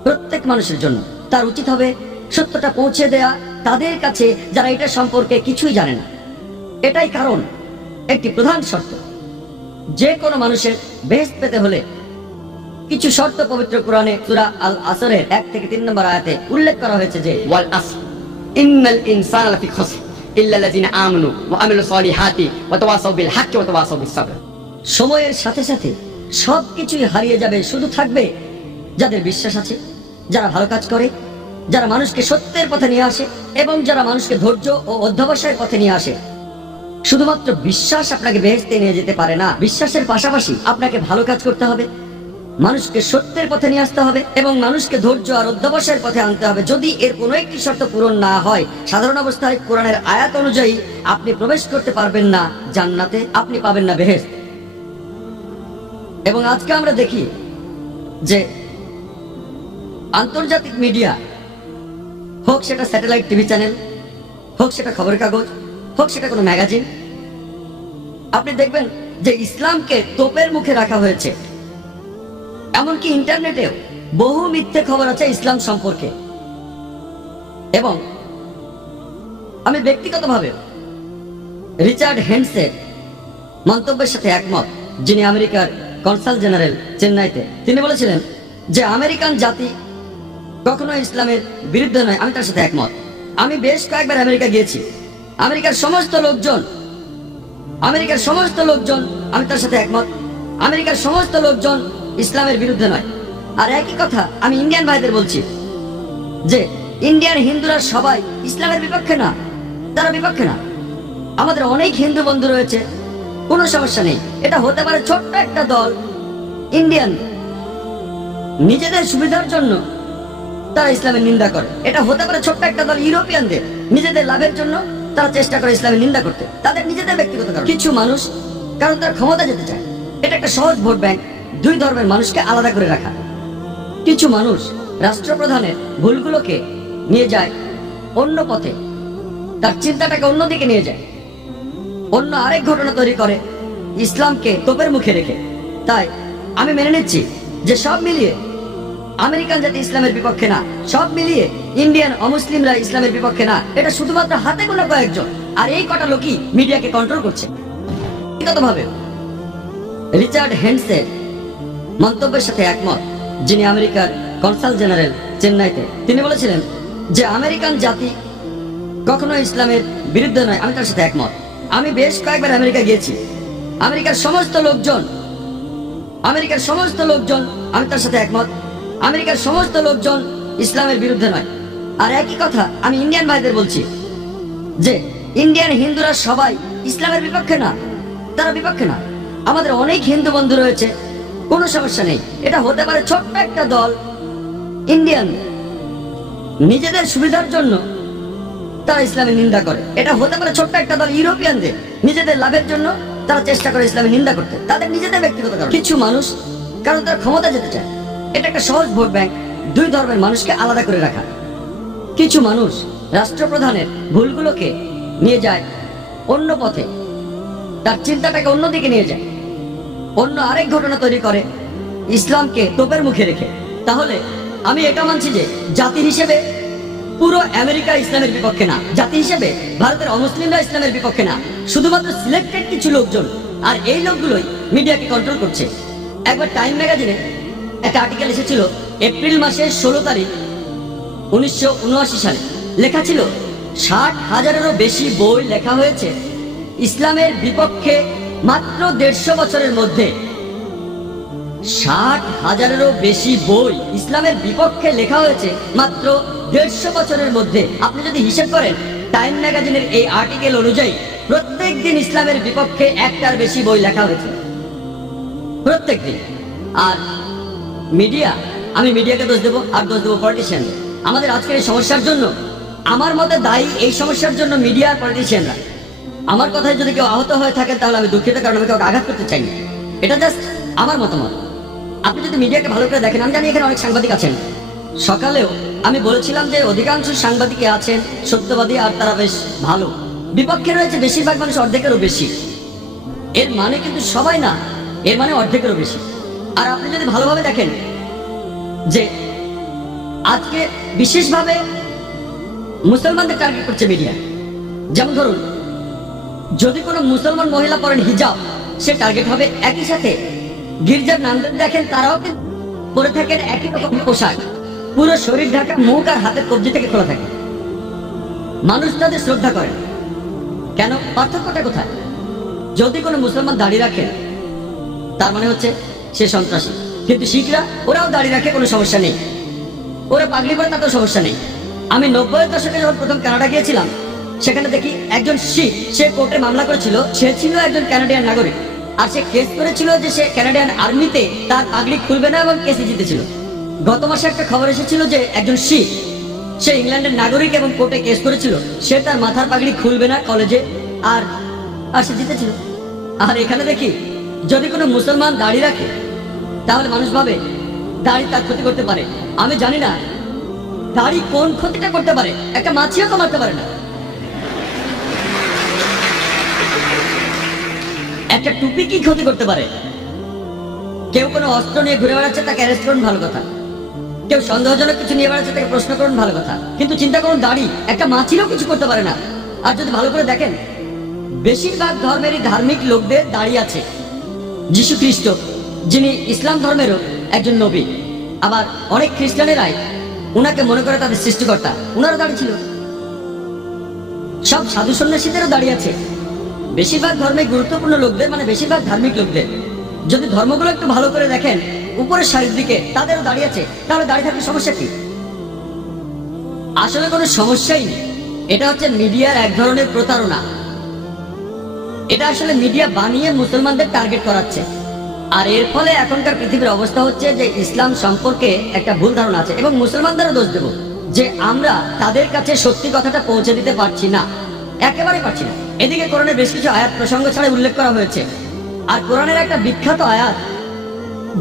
প্রত্যেক মানুষের জন্য। তার উচিত হবে সত্যটা পৌঁছে দেয়া তাদের কাছে যারা এটা সম্পর্কে কিছুই জানে না। এটাই কারণ একটি প্রধান শর্ত। যে কোনো মানুষের বেহেশত পেতে হলে কিছু শর্ত পবিত্র কোরআনে সূরা আল আসরের 1 থেকে 3 নম্বর আয়াতে উল্লেখ করা হয়েছে যে, ওয়াল আসর ইন্নাল ইনসানা লাফি খুসর ইল্লাল্লাযিনা আমানু ওয়া আমিলুস সলিহাতি ওয়া তাওয়াসাউ বিল হাক্কি ওয়া তাওয়াসাউ বিস সাবর, সময়ের সাথে সাথে সবকিছুই হারিয়ে যাবে, শুধু থাকবে যাদের বিশ্বাস আছে, যারা ভালো কাজ করে, যারা মানুষকে সত্যের পথে নিয়ে আসে, এবং যারা মানুষকে ধৈর্য ও অধ্যবসায়ের পথে নিয়ে আসে। শুধুমাত্র বিশ্বাস আপনাকে বেহেশতে নিয়ে যেতে পারে না, বিশ্বাসের পাশাপাশি আপনাকে ভালো কাজ করতে হবে, মানুষকে সত্যের পথে নিয়ে আসতে হবে এবং মানুষকে ধৈর্য আর অধ্যবসায়ের পথে আনতে হবে। যদি এর কোনো একটি শর্ত পূরণ না হয়, সাধারণ অবস্থায় কোরআনের আয়াত অনুযায়ী আপনি প্রবেশ করতে পারবেন না জান্নাতে, আপনি পাবেন না বেহেশত। এবং আজকে আমরা দেখি যে আন্তর্জাতিক মিডিয়া, হোক সেটা স্যাটেলাইট টিভি চ্যানেল, হোক সেটা খবরের কাগজ, হোক সেটা কোনো ম্যাগাজিন, আপনি দেখবেন যে ইসলামকে তোপের মুখে রাখা হয়েছে। এমনকি ইন্টারনেটেও বহু মিথ্যে খবর আছে ইসলাম সম্পর্কে। এবং আমি ব্যক্তিগতভাবে রিচার্ড হেন্ডসের মন্তব্যের সাথে একমত, যিনি আমেরিকার কনসাল জেনারেল চেন্নাইতে। তিনি বলেছিলেন যে আমেরিকান জাতি কখনো ইসলামের বিরুদ্ধে নয়। আমি তার সাথে একমত। আমি বেশ কয়েকবার আমেরিকা গিয়েছি। আমেরিকার সমস্ত লোকজন আমি তার সাথে একমত। আমেরিকার সমস্ত লোকজন ইসলামের বিরুদ্ধে নয়। আর একই কথা আমি ইন্ডিয়ান ভাইদের বলছি যে ইন্ডিয়ান হিন্দুরা সবাই ইসলামের বিপক্ষে না, তারা বিপক্ষে না। আমাদের অনেক হিন্দু বন্ধু রয়েছে, কোনো সমস্যা নেই। এটা হতে পারে ছোট্ট একটা দল ইন্ডিয়ান, নিজেদের সুবিধার জন্য তারা ইসলামের নিন্দা করে। এটা হতে পারে ছোট্ট একটা দল ইউরোপিয়ানদের, নিজেদের লাভের জন্য তারা চেষ্টা করে ইসলামের নিন্দা করতে, তাদের নিজেদের ব্যক্তিগত কারণ। কিছু মানুষ কারণ তারা ক্ষমতা যেতে চায়। এটা একটা সহজ ভোট ব্যাংক, দুই ধর্মের মানুষকে আলাদা করে রাখা। কিছু মানুষ রাষ্ট্রপ্রধানের ভুলগুলোকে নিয়ে যায় অন্য পথে, তার চিন্তাটাকে অন্যদিকে নিয়ে যায়, অন্য আরেক ঘটনা তৈরি করে ইসলামকে তোপের মুখে রেখে। তাই আমি মেনে নিচ্ছি যে সব মিলিয়ে আমেরিকান জাতি ইসলামের বিপক্ষে না, সব মিলিয়ে ইন্ডিয়ান অমুসলিমরা ইসলামের বিপক্ষে না, এটা শুধুমাত্র হাতে গোনা কয়েকজন। আর এই কটা লোকই মিডিয়াকে কন্ট্রোল করছে। ব্যক্তিগতভাবে রিচার্ড হেন্ডসের মন্তব্যের সাথে একমত, যিনি আমেরিকার কনসাল জেনারেল চেন্নাইতে। তিনি বলেছিলেন যে আমেরিকান জাতি কখনো ইসলামের বিরুদ্ধে নয়। আমি তার সাথে একমত। আমি বেশ কয়েকবার আমেরিকা গিয়েছি। আমেরিকার সমস্ত লোকজন আমি তার সাথে একমত। আমেরিকার সমস্ত লোকজন ইসলামের বিরুদ্ধে নয়। আর একই কথা আমি ইন্ডিয়ান ভাইদের বলছি যে ইন্ডিয়ান হিন্দুরা সবাই ইসলামের বিপক্ষে না, তারা বিপক্ষে না। আমাদের অনেক হিন্দু বন্ধু রয়েছে, কোনো সমস্যা নেই। এটা হতে পারে ছোট্ট একটা দল ইন্ডিয়ান, নিজেদের সুবিধার জন্য তারা ইসলামের নিন্দা করে। এটা হতে পারে ছোট্ট একটা দল ইউরোপিয়ানদের নিজেদের লাভের জন্য তারা চেষ্টা করে ইসলামের নিন্দা করতে, তাদের নিজেদের ব্যক্তিগত কারণ। কিছু মানুষ কারণ তারা ক্ষমতা যেতে চায়, এটা একটা সহজ ভোট ব্যাংক, দুই ধর্মের মানুষকে আলাদা করে রাখা। কিছু মানুষ রাষ্ট্রপ্রধানের ভুলগুলোকে নিয়ে যায় অন্য পথে, তার চিন্তাটাকে অন্যদিকে নিয়ে যায়, অন্য আরেক ঘটনা তৈরি করে ইসলামকে তোপের মুখে রেখে। তাহলে আমি এটা মানছি যে জাতি হিসেবে পুরো আমেরিকা ইসলামের বিপক্ষে না, জাতি হিসেবে ভারতের অমুসলিমরা ইসলামের বিপক্ষে না, শুধুমাত্র সিলেক্টেড কিছু লোকজন। আর এই লোকগুলোই মিডিয়াকে কন্ট্রোল করছে। একবার টাইম ম্যাগাজিনে একটা আর্টিকেল এসেছিল এপ্রিল মাসের 16 তারিখ 1979 সালে। লেখা ছিল 60,000-এরও বেশি বই লেখা হয়েছে ইসলামের বিপক্ষে মাত্র 150 বছরের মধ্যে। 60,000-এরও বেশি বই ইসলামের বিপক্ষে লেখা হয়েছে মাত্র 150 বছরের মধ্যে। আপনি যদি হিসেব করেন টাইম ম্যাগাজিনের এই আর্টিকেল অনুযায়ী প্রত্যেক দিন ইসলামের বিপক্ষে একটার বেশি বই লেখা হয়েছে, প্রত্যেক দিন। আর মিডিয়া, আমি মিডিয়াকে দোষ দেবো আর দোষ দেবো পলিটিশিয়ানদের। আমাদের আজকের এই সমস্যার জন্য আমার মতে দায়ী এই সমস্যার জন্য মিডিয়া আর পলিটিশিয়ানরা। আমার কথায় যদি কেউ আহত হয়ে থাকেন তাহলে আমি দুঃখিত, কারণ আমি কাউকে আঘাত করতে চাইনি। এটা জাস্ট আমার মতামত। আপনি যদি মিডিয়াকে ভালো করে দেখেন, আমি জানি এখানে অনেক সাংবাদিক আছেন। সকালেও আমি বলেছিলাম যে অধিকাংশ সাংবাদিক আছেন সত্যবাদী আর তারা বেশ ভালো। বিপক্ষে রয়েছে বেশিরভাগ মানুষ অর্ধেকেরও বেশি। এর মানে কিন্তু সবাই না, এর মানে অর্ধেকেরও বেশি। আর আপনি যদি ভালোভাবে দেখেন যে আজকে বিশেষভাবে মুসলমানদের টার্গেট করছে মিডিয়া। যেমন ধরুন, যদি কোনো মুসলমান মহিলা পরেন হিজাব, সে টার্গেট হবে। একই সাথে গির্জার নামদের দেখেন, তারাও কিন্তু পরে থাকেন একই রকম পোশাক, পুরো শরীর ঢাকা, মুখ আর হাতের কবজি থেকে খোলা থাকে। মানুষ তাদের শ্রদ্ধা করে। কেন? পার্থক্যটা কোথায়? যদি কোনো মুসলমান দাড়ি রাখে তার মানে হচ্ছে সে সন্ত্রাসী। কিন্তু শিখরা ওরাও দাড়ি রাখে, কোনো সমস্যা নেই। ওরা পাগড়ি পরে, তাতেও সমস্যা নেই। আমি 90-এর দশকে যখন প্রথম কানাডা গিয়েছিলাম, সেখানে দেখি একজন শিখ, সে কোর্টে মামলা করেছিল। সে ছিল একজন কানাডিয়ান নাগরিক, আর সে কেস করেছিল যে সে কানাডিয়ান আর্মিতে তার পাগড়ি খুলবে না, এবং কেসে জিতেছিল। গত মাসে একটা খবর এসেছিল যে একজন শিখ, সে ইংল্যান্ডের নাগরিক এবং কোর্টে কেস করেছিল, সে তার মাথার পাগড়ি খুলবে না কলেজে, আর সে জিতেছিল। আর এখানে দেখি যদি কোনো মুসলমান দাড়ি রাখে তাহলে মানুষ ভাবে দাড়ি তার ক্ষতি করতে পারে। আমি জানি না দাড়ি কোন ক্ষতিটা করতে পারে, একটা মাছিও তো মারতে পারে না। একটা টুপি কি ক্ষতি করতে পারে? কেউ কোনো অস্ত্র নিয়ে ঘুরে বেড়াচ্ছে, তাকে অ্যারেস্ট করুন, ভালো কথা। কেউ সন্দেহজনক কিছু নিয়ে বেড়াচ্ছে, তাকে প্রশ্ন করুন, ভালো কথা। কিন্তু চিন্তা করুন, দাড়ি একটা মাছিরও কিছু করতে পারে না। আর যদি ভালো করে দেখেন, বেশিরভাগ ধর্মেরই ধার্মিক লোকদের দাড়ি আছে। যীশু খ্রিস্ট, যিনি ইসলাম ধর্মেরও একজন নবী, আবার অনেক খ্রিস্টানেরাই উনাকে মনে করে তাদের সৃষ্টিকর্তা, উনারও দাড়ি ছিল। সব সাধু সন্ন্যাসীদেরও দাড়ি আছে। বেশিরভাগ ধর্মে গুরুত্বপূর্ণ লোকদের, মানে বেশিরভাগ ধার্মিক লোকদের, যদি ধর্মগুলো একটু ভালো করে দেখেন, উপরের সারির দিকে তাদেরও দাড়ি আছে। তাহলে দাড়ি থাকলে সমস্যা কি? আসলে কোনো সমস্যাই নেই। এটা হচ্ছে মিডিয়ার এক ধরনের প্রতারণা। এটা আসলে মিডিয়া বানিয়ে মুসলমানদের টার্গেট করাচ্ছে। আর এর ফলে এখনকার পৃথিবীর অবস্থা হচ্ছে যে ইসলাম সম্পর্কে একটা ভুল ধারণা আছে, এবং মুসলমানদেরও দোষ দেব যে আমরা তাদের কাছে সত্যি কথাটা পৌঁছে দিতে পারছি না, একেবারে পারছি না। এদিকে কোরআনের বেশ কিছু আয়াত প্রসঙ্গ ছাড়া উল্লেখ করা হয়েছে। আর কোরআনের একটা বিখ্যাত আয়াত,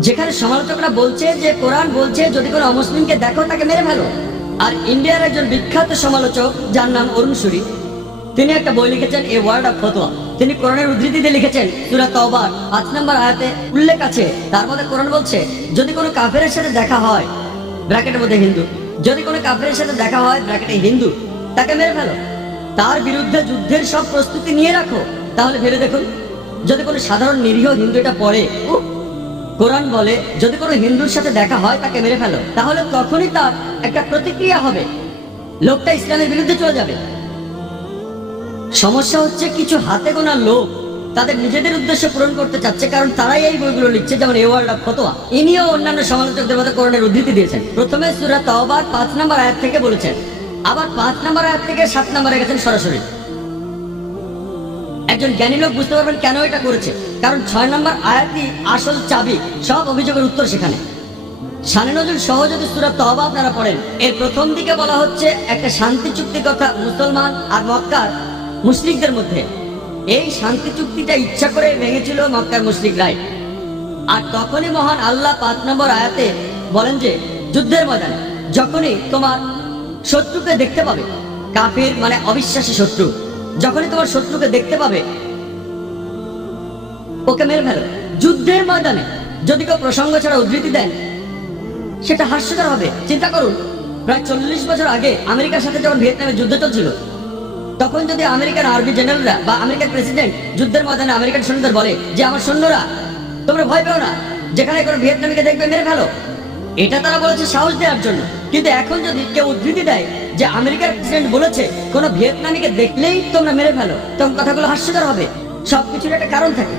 যেখানে সমালোচকরা বলছে যে কোরআন বলছে যদি কোনো অমুসলিমকে দেখো তাকে মেরে ফেলো। আর ইন্ডিয়ার একজন বিখ্যাত সমালোচক, যার নাম অরুণ সুরি, তিনি একটা বই লিখেছেন এ ওয়ার্ড অফ ফতোয়া। তিনি কোরআনের উদ্ধৃতি দিয়ে লিখেছেন সূরা তাওবার 5 নম্বর আয়াতে উল্লেখ আছে, তার মধ্যে কোরআন বলছে যদি কোনো কাফেরের সাথে দেখা হয় ব্র্যাকেটের মধ্যে হিন্দু। যদি কোনো কাফেরের সাথে দেখা হয় ব্র্যাকেটে হিন্দু, তাকে মেরে ফেলো। তার বিরুদ্ধে যুদ্ধের সব প্রস্তুতি নিয়ে রাখো। তাহলে ভেবে দেখুন, যদি কোনো সাধারণ নিরীহ হিন্দু এটা পড়ে, কোরআন বলে যদি কোনো হিন্দুর সাথে দেখা হয় তাকে মেরে ফেলো, তাহলে তখনই তার একটা প্রতিক্রিয়া হবে, লোকটা ইসলামের বিরুদ্ধে চলে যাবে। সমস্যা হচ্ছে কিছু হাতে গোনা লোক তাদের নিজেদের উদ্দেশ্য পূরণ করতে চাচ্ছে, কারণ তারাই এই বইগুলো লিখছে, যেমন এ ওয়ার্ল্ড অফ ফতোয়া। ইনিও অন্যান্য সমালোচকদের মতো কোরআনের উদ্ধৃতি দিয়েছেন। প্রথমে সূরা তাওবার 5 নম্বর আয়াত থেকে বলেছেন, আবার 5 নম্বর আয়াত থেকে 7 নম্বরে গেছেন সরাসরি। একজন জ্ঞানী লোক বুঝতে পারবেন কেন এটা করেছে, কারণ 6 নম্বর আয়াতই আসল চাবি, সব অভিযোগের উত্তর সেখানে। শানে নজুল সহ যদি সূরা তাওবা আপনারা পড়েন, এর প্রথম দিকে বলা হচ্ছে একটা শান্তি চুক্তির কথা মুসলমান আর মক্কার মুশরিকদের মধ্যে। এই শান্তি চুক্তিটা ইচ্ছা করে ভেঙেছিল মক্কার মুশরিকরাই। আর তখনই মহান আল্লাহ 5 নম্বর আয়াতে বলেন যে যুদ্ধের ময়দানে যখনই তোমার শত্রুকে দেখতে পাবে, কাফির মানে অবিশ্বাসী শত্রু, যখনই তোমার শত্রুকে দেখতে পাবে ওকে মেরে ফেলো। যুদ্ধের ময়দানে যদি কেউ প্রসঙ্গ ছাড়া উদ্ধৃতি দেন সেটা হাস্যকর হবে। চিন্তা করুন, প্রায় 40 বছর আগে আমেরিকার সাথে যখন ভিয়েতনামের যুদ্ধ চলছিল, তখন যদি আমেরিকান আর্মি জেনারেলরা বা আমেরিকান প্রেসিডেন্ট যুদ্ধের ময়দানে আমেরিকান সৈন্যদের বলে যে আমার সৈন্যরা তোমরা ভয় পেও না, যেখানে কোনো ভিয়েতনামীকে দেখবে মেরে ফেলো, এটা তারা বলেছে সাহস দেওয়ার জন্য। কিন্তু এখন যদি কেউ উদ্ধৃতি দেয় যে আমেরিকার প্রেসিডেন্ট বলেছে কোনো ভিয়েতনামীকে দেখলেই তোমরা মেরে ফেলো, তখন কথাগুলো হাস্যকর হবে। সবকিছুর একটা কারণ থাকে।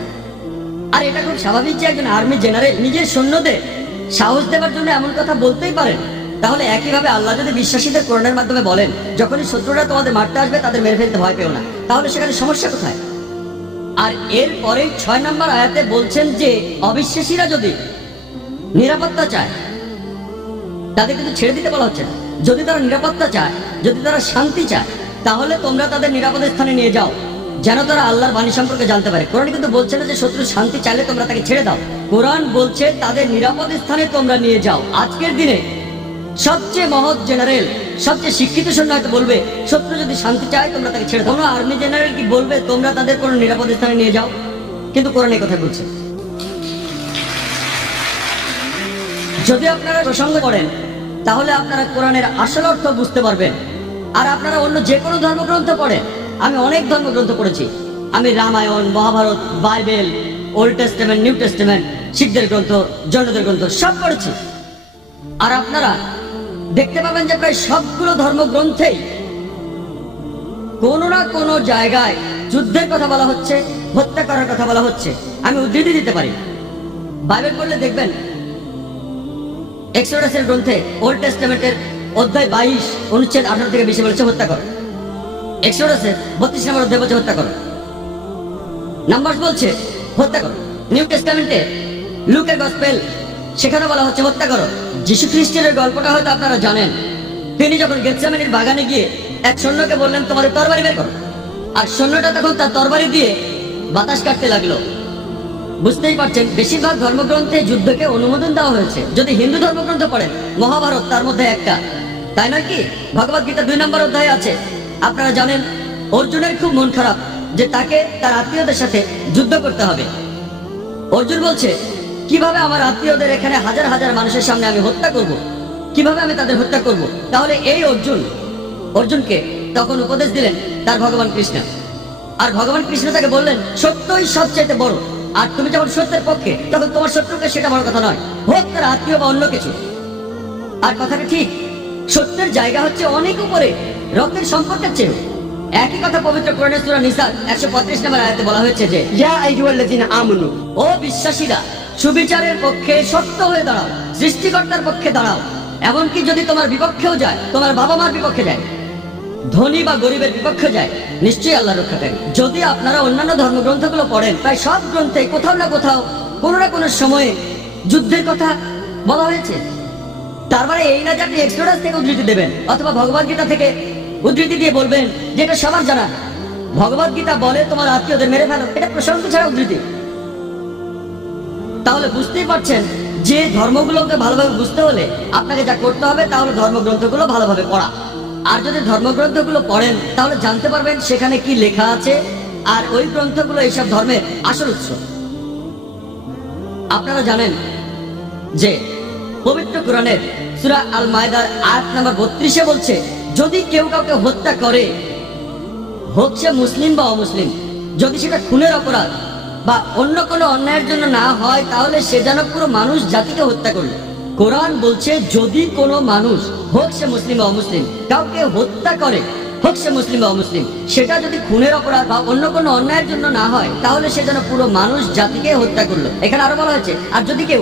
আর এটা খুব স্বাভাবিক যে একজন আর্মি জেনারেল নিজের সৈন্যদের সাহস দেওয়ার জন্য এমন কথা বলতেই পারেন। তাহলে একইভাবে আল্লাহ যদি বিশ্বাসীদের কোরআনের মাধ্যমে বলেন যখনই শত্রুরা তোমাদের মারতে আসবে তাদের মেরে ফেলতে ভয় পেও না, তাহলে সেখানে সমস্যা কোথায়? আর এর পরে 6 নম্বর আয়াতে বলছেন যে অবিশ্বাসীরা যদি নিরাপত্তা চায় তাদের কিন্তু ছেড়ে দিতে বলা হচ্ছে না। যদি তারা নিরাপত্তা চায়, যদি তারা শান্তি চায়, তাহলে তোমরা তাদের নিরাপদ স্থানে নিয়ে যাও, যেন তারা আল্লাহর বাণী সম্পর্কে জানতে পারে। কোরআন কিন্তু বলছে না যে শত্রু শান্তি চাইলে তোমরা তাকে ছেড়ে দাও। কোরআন বলছে তাদের নিরাপদ স্থানে তোমরা নিয়ে যাও। আজকের দিনে সবচেয়ে মহৎ জেনারেল, সবচেয়ে শিক্ষিত সৈন্য হয়তো বলবে শত্রু যদি শান্তি চায় তোমরা তাকে ছেড়ে দাও। কোনো আর্মি জেনারেল কি বলবে তোমরা তাদের কোনো নিরাপদ স্থানে নিয়ে যাও? কিন্তু কোরআন এই কথা বলছে। যদি আপনারা প্রসঙ্গ করেন তাহলে আপনারা কোরআনের আসল অর্থ বুঝতে পারবেন। আর আপনারা অন্য যে কোনো ধর্মগ্রন্থ পড়েন, আমি অনেক ধর্মগ্রন্থ পড়েছি, আমি Ramayana, Mahabharata, Bible, old testament, new testament, শিখদের গ্রন্থ, জৈনদের গ্রন্থ সব পড়েছি। আর আপনারা দেখতে পাবেন যে প্রায় সবগুলো ধর্মগ্রন্থেই কোনো না কোনো জায়গায় যুদ্ধের কথা বলা হচ্ছে, হত্যা করার কথা বলা হচ্ছে। আমি উদ্ধৃতি দিতে পারি। বাইবেল পড়লে দেখবেন এক্সোডাসের গ্রন্থে ওল্ড টেস্টামেন্টের অধ্যায় 22 অনুচ্ছেদ 18 থেকে 20 বলেছে হত্যা করো। এক্সোডাসের 32 নম্বর অধ্যায় বলছে হত্যা করো। নাম্বারস বলছে হত্যা করো। নিউ টেস্টামেন্টে লুকের গসপেল সেখানে বলা হচ্ছে হত্যা করো। যিশু খ্রিস্টের গল্পটা হয়তো আপনারা জানেন। তিনি যখন গেতসেমানির বাগানে গিয়ে এক সৈন্যকে বললেন তোমাদের তরবারি বের করো, আর সৈন্যটা তখন তার তরবারি দিয়ে বাতাস কাটতে লাগলো। বুঝতেই পারছেন বেশিরভাগ ধর্মগ্রন্থে যুদ্ধকে অনুমোদন দেওয়া হয়েছে। যদি হিন্দু ধর্মগ্রন্থ পড়েন, মহাভারত তার মধ্যে একটা, তাই নয় কি? ভগবত গীতা 2 নম্বর অধ্যায়ে আছে। আপনারা জানেন অর্জুনের খুব মন খারাপ যে তাকে তার আত্মীয়দের সাথে যুদ্ধ করতে হবে। অর্জুন বলছে কিভাবে আমার আত্মীয়দের এখানে হাজার হাজার মানুষের সামনে আমি হত্যা করব, কিভাবে আমি তাদের হত্যা করব? তাহলে এই অর্জুনকে তখন উপদেশ দিলেন তার ভগবান কৃষ্ণ। আর ভগবান কৃষ্ণ তাকে বললেন সত্যই সবচাইতে বড়, আর তুমি যখন সত্যের পক্ষে তখন তোমার শত্রুকে সেটা বড় কথা নয়, হোক তার আত্মীয় বা অন্য কিছু। আর কথাটা ঠিক, সত্যের জায়গা হচ্ছে অনেক উপরে, রক্তের সম্পর্কের চেয়ে। একই কথা পবিত্র কোরআনের সূরা নিসার 135 নম্বর আয়াতে বলা হয়েছে যে ইয়া আইয়ুহাল্লাযিনা আমানু, ও বিশ্বাসীরা সুবিচারের পক্ষে সত্য হয়ে দাঁড়াও, সৃষ্টিকর্তার পক্ষে দাঁড়াও। এমনকি যদি তোমার বিপক্ষেও যায়, তোমার বাবা মার বিপক্ষে যায়, ধনী বা গরিবের বিপক্ষে যায়, নিশ্চয়ই আল্লাহ রক্ষাকারী। যদি আপনারা অন্যান্য ধর্মগ্রন্থগুলো পড়েন, প্রায় সব গ্রন্থে কোথাও না কোথাও কোনো না কোনো সময়ে যুদ্ধের কথা বলা হয়েছে। তার মানে এই না যে আপনি এক্সোডাস থেকে উদ্ধৃতি দেবেন অথবা ভগবত গীতা থেকে উদ্ধৃতি দিয়ে বলবেন যেটা সবার জানা। ভগবত গীতা বলে তোমার আত্মীয়দের মেরে ফেলো, এটা প্রসঙ্গ ছাড়া উদ্ধৃতি। তাহলে বুঝতেই পারছেন যে ধর্মগুলোকে ভালোভাবে বুঝতে হলে আপনাকে যা করতে হবে তা হলো ধর্মগ্রন্থগুলো ভালোভাবে পড়া। আর যদি ধর্মগ্রন্থগুলো পড়েন তাহলে জানতে পারবেন সেখানে কি লেখা আছে, আর ওই গ্রন্থগুলো এইসব ধর্মের আসল উৎস। আপনারা জানেন যে পবিত্র কোরআনের সূরা আল মায়দার আয়াত নাম্বার 32-এ বলছে, যদি কেউ কাউকে হত্যা করে, হোক সে মুসলিম বা অমুসলিম, যদি সেটা খুনের অপরাধ বা অন্য কোনো অন্যায়ের জন্য না হয়, তাহলে সে যেন পুরো মানুষ জাতিকে হত্যা করলো। কোরআন বলছে যদি কোনো মানুষ, হোক সে মুসলিম বা অমুসলিম, কাউকে হত্যা করে, হোক সে মুসলিম বা অমুসলিম, সেটা যদি খুনের অপরাধ বা অন্য কোনো অন্যায়ের জন্য না হয়, তাহলে সে যেন পুরো মানুষ জাতিকে হত্যা করলো। এখানে আরো বলা হয়েছে, আর যদি কেউ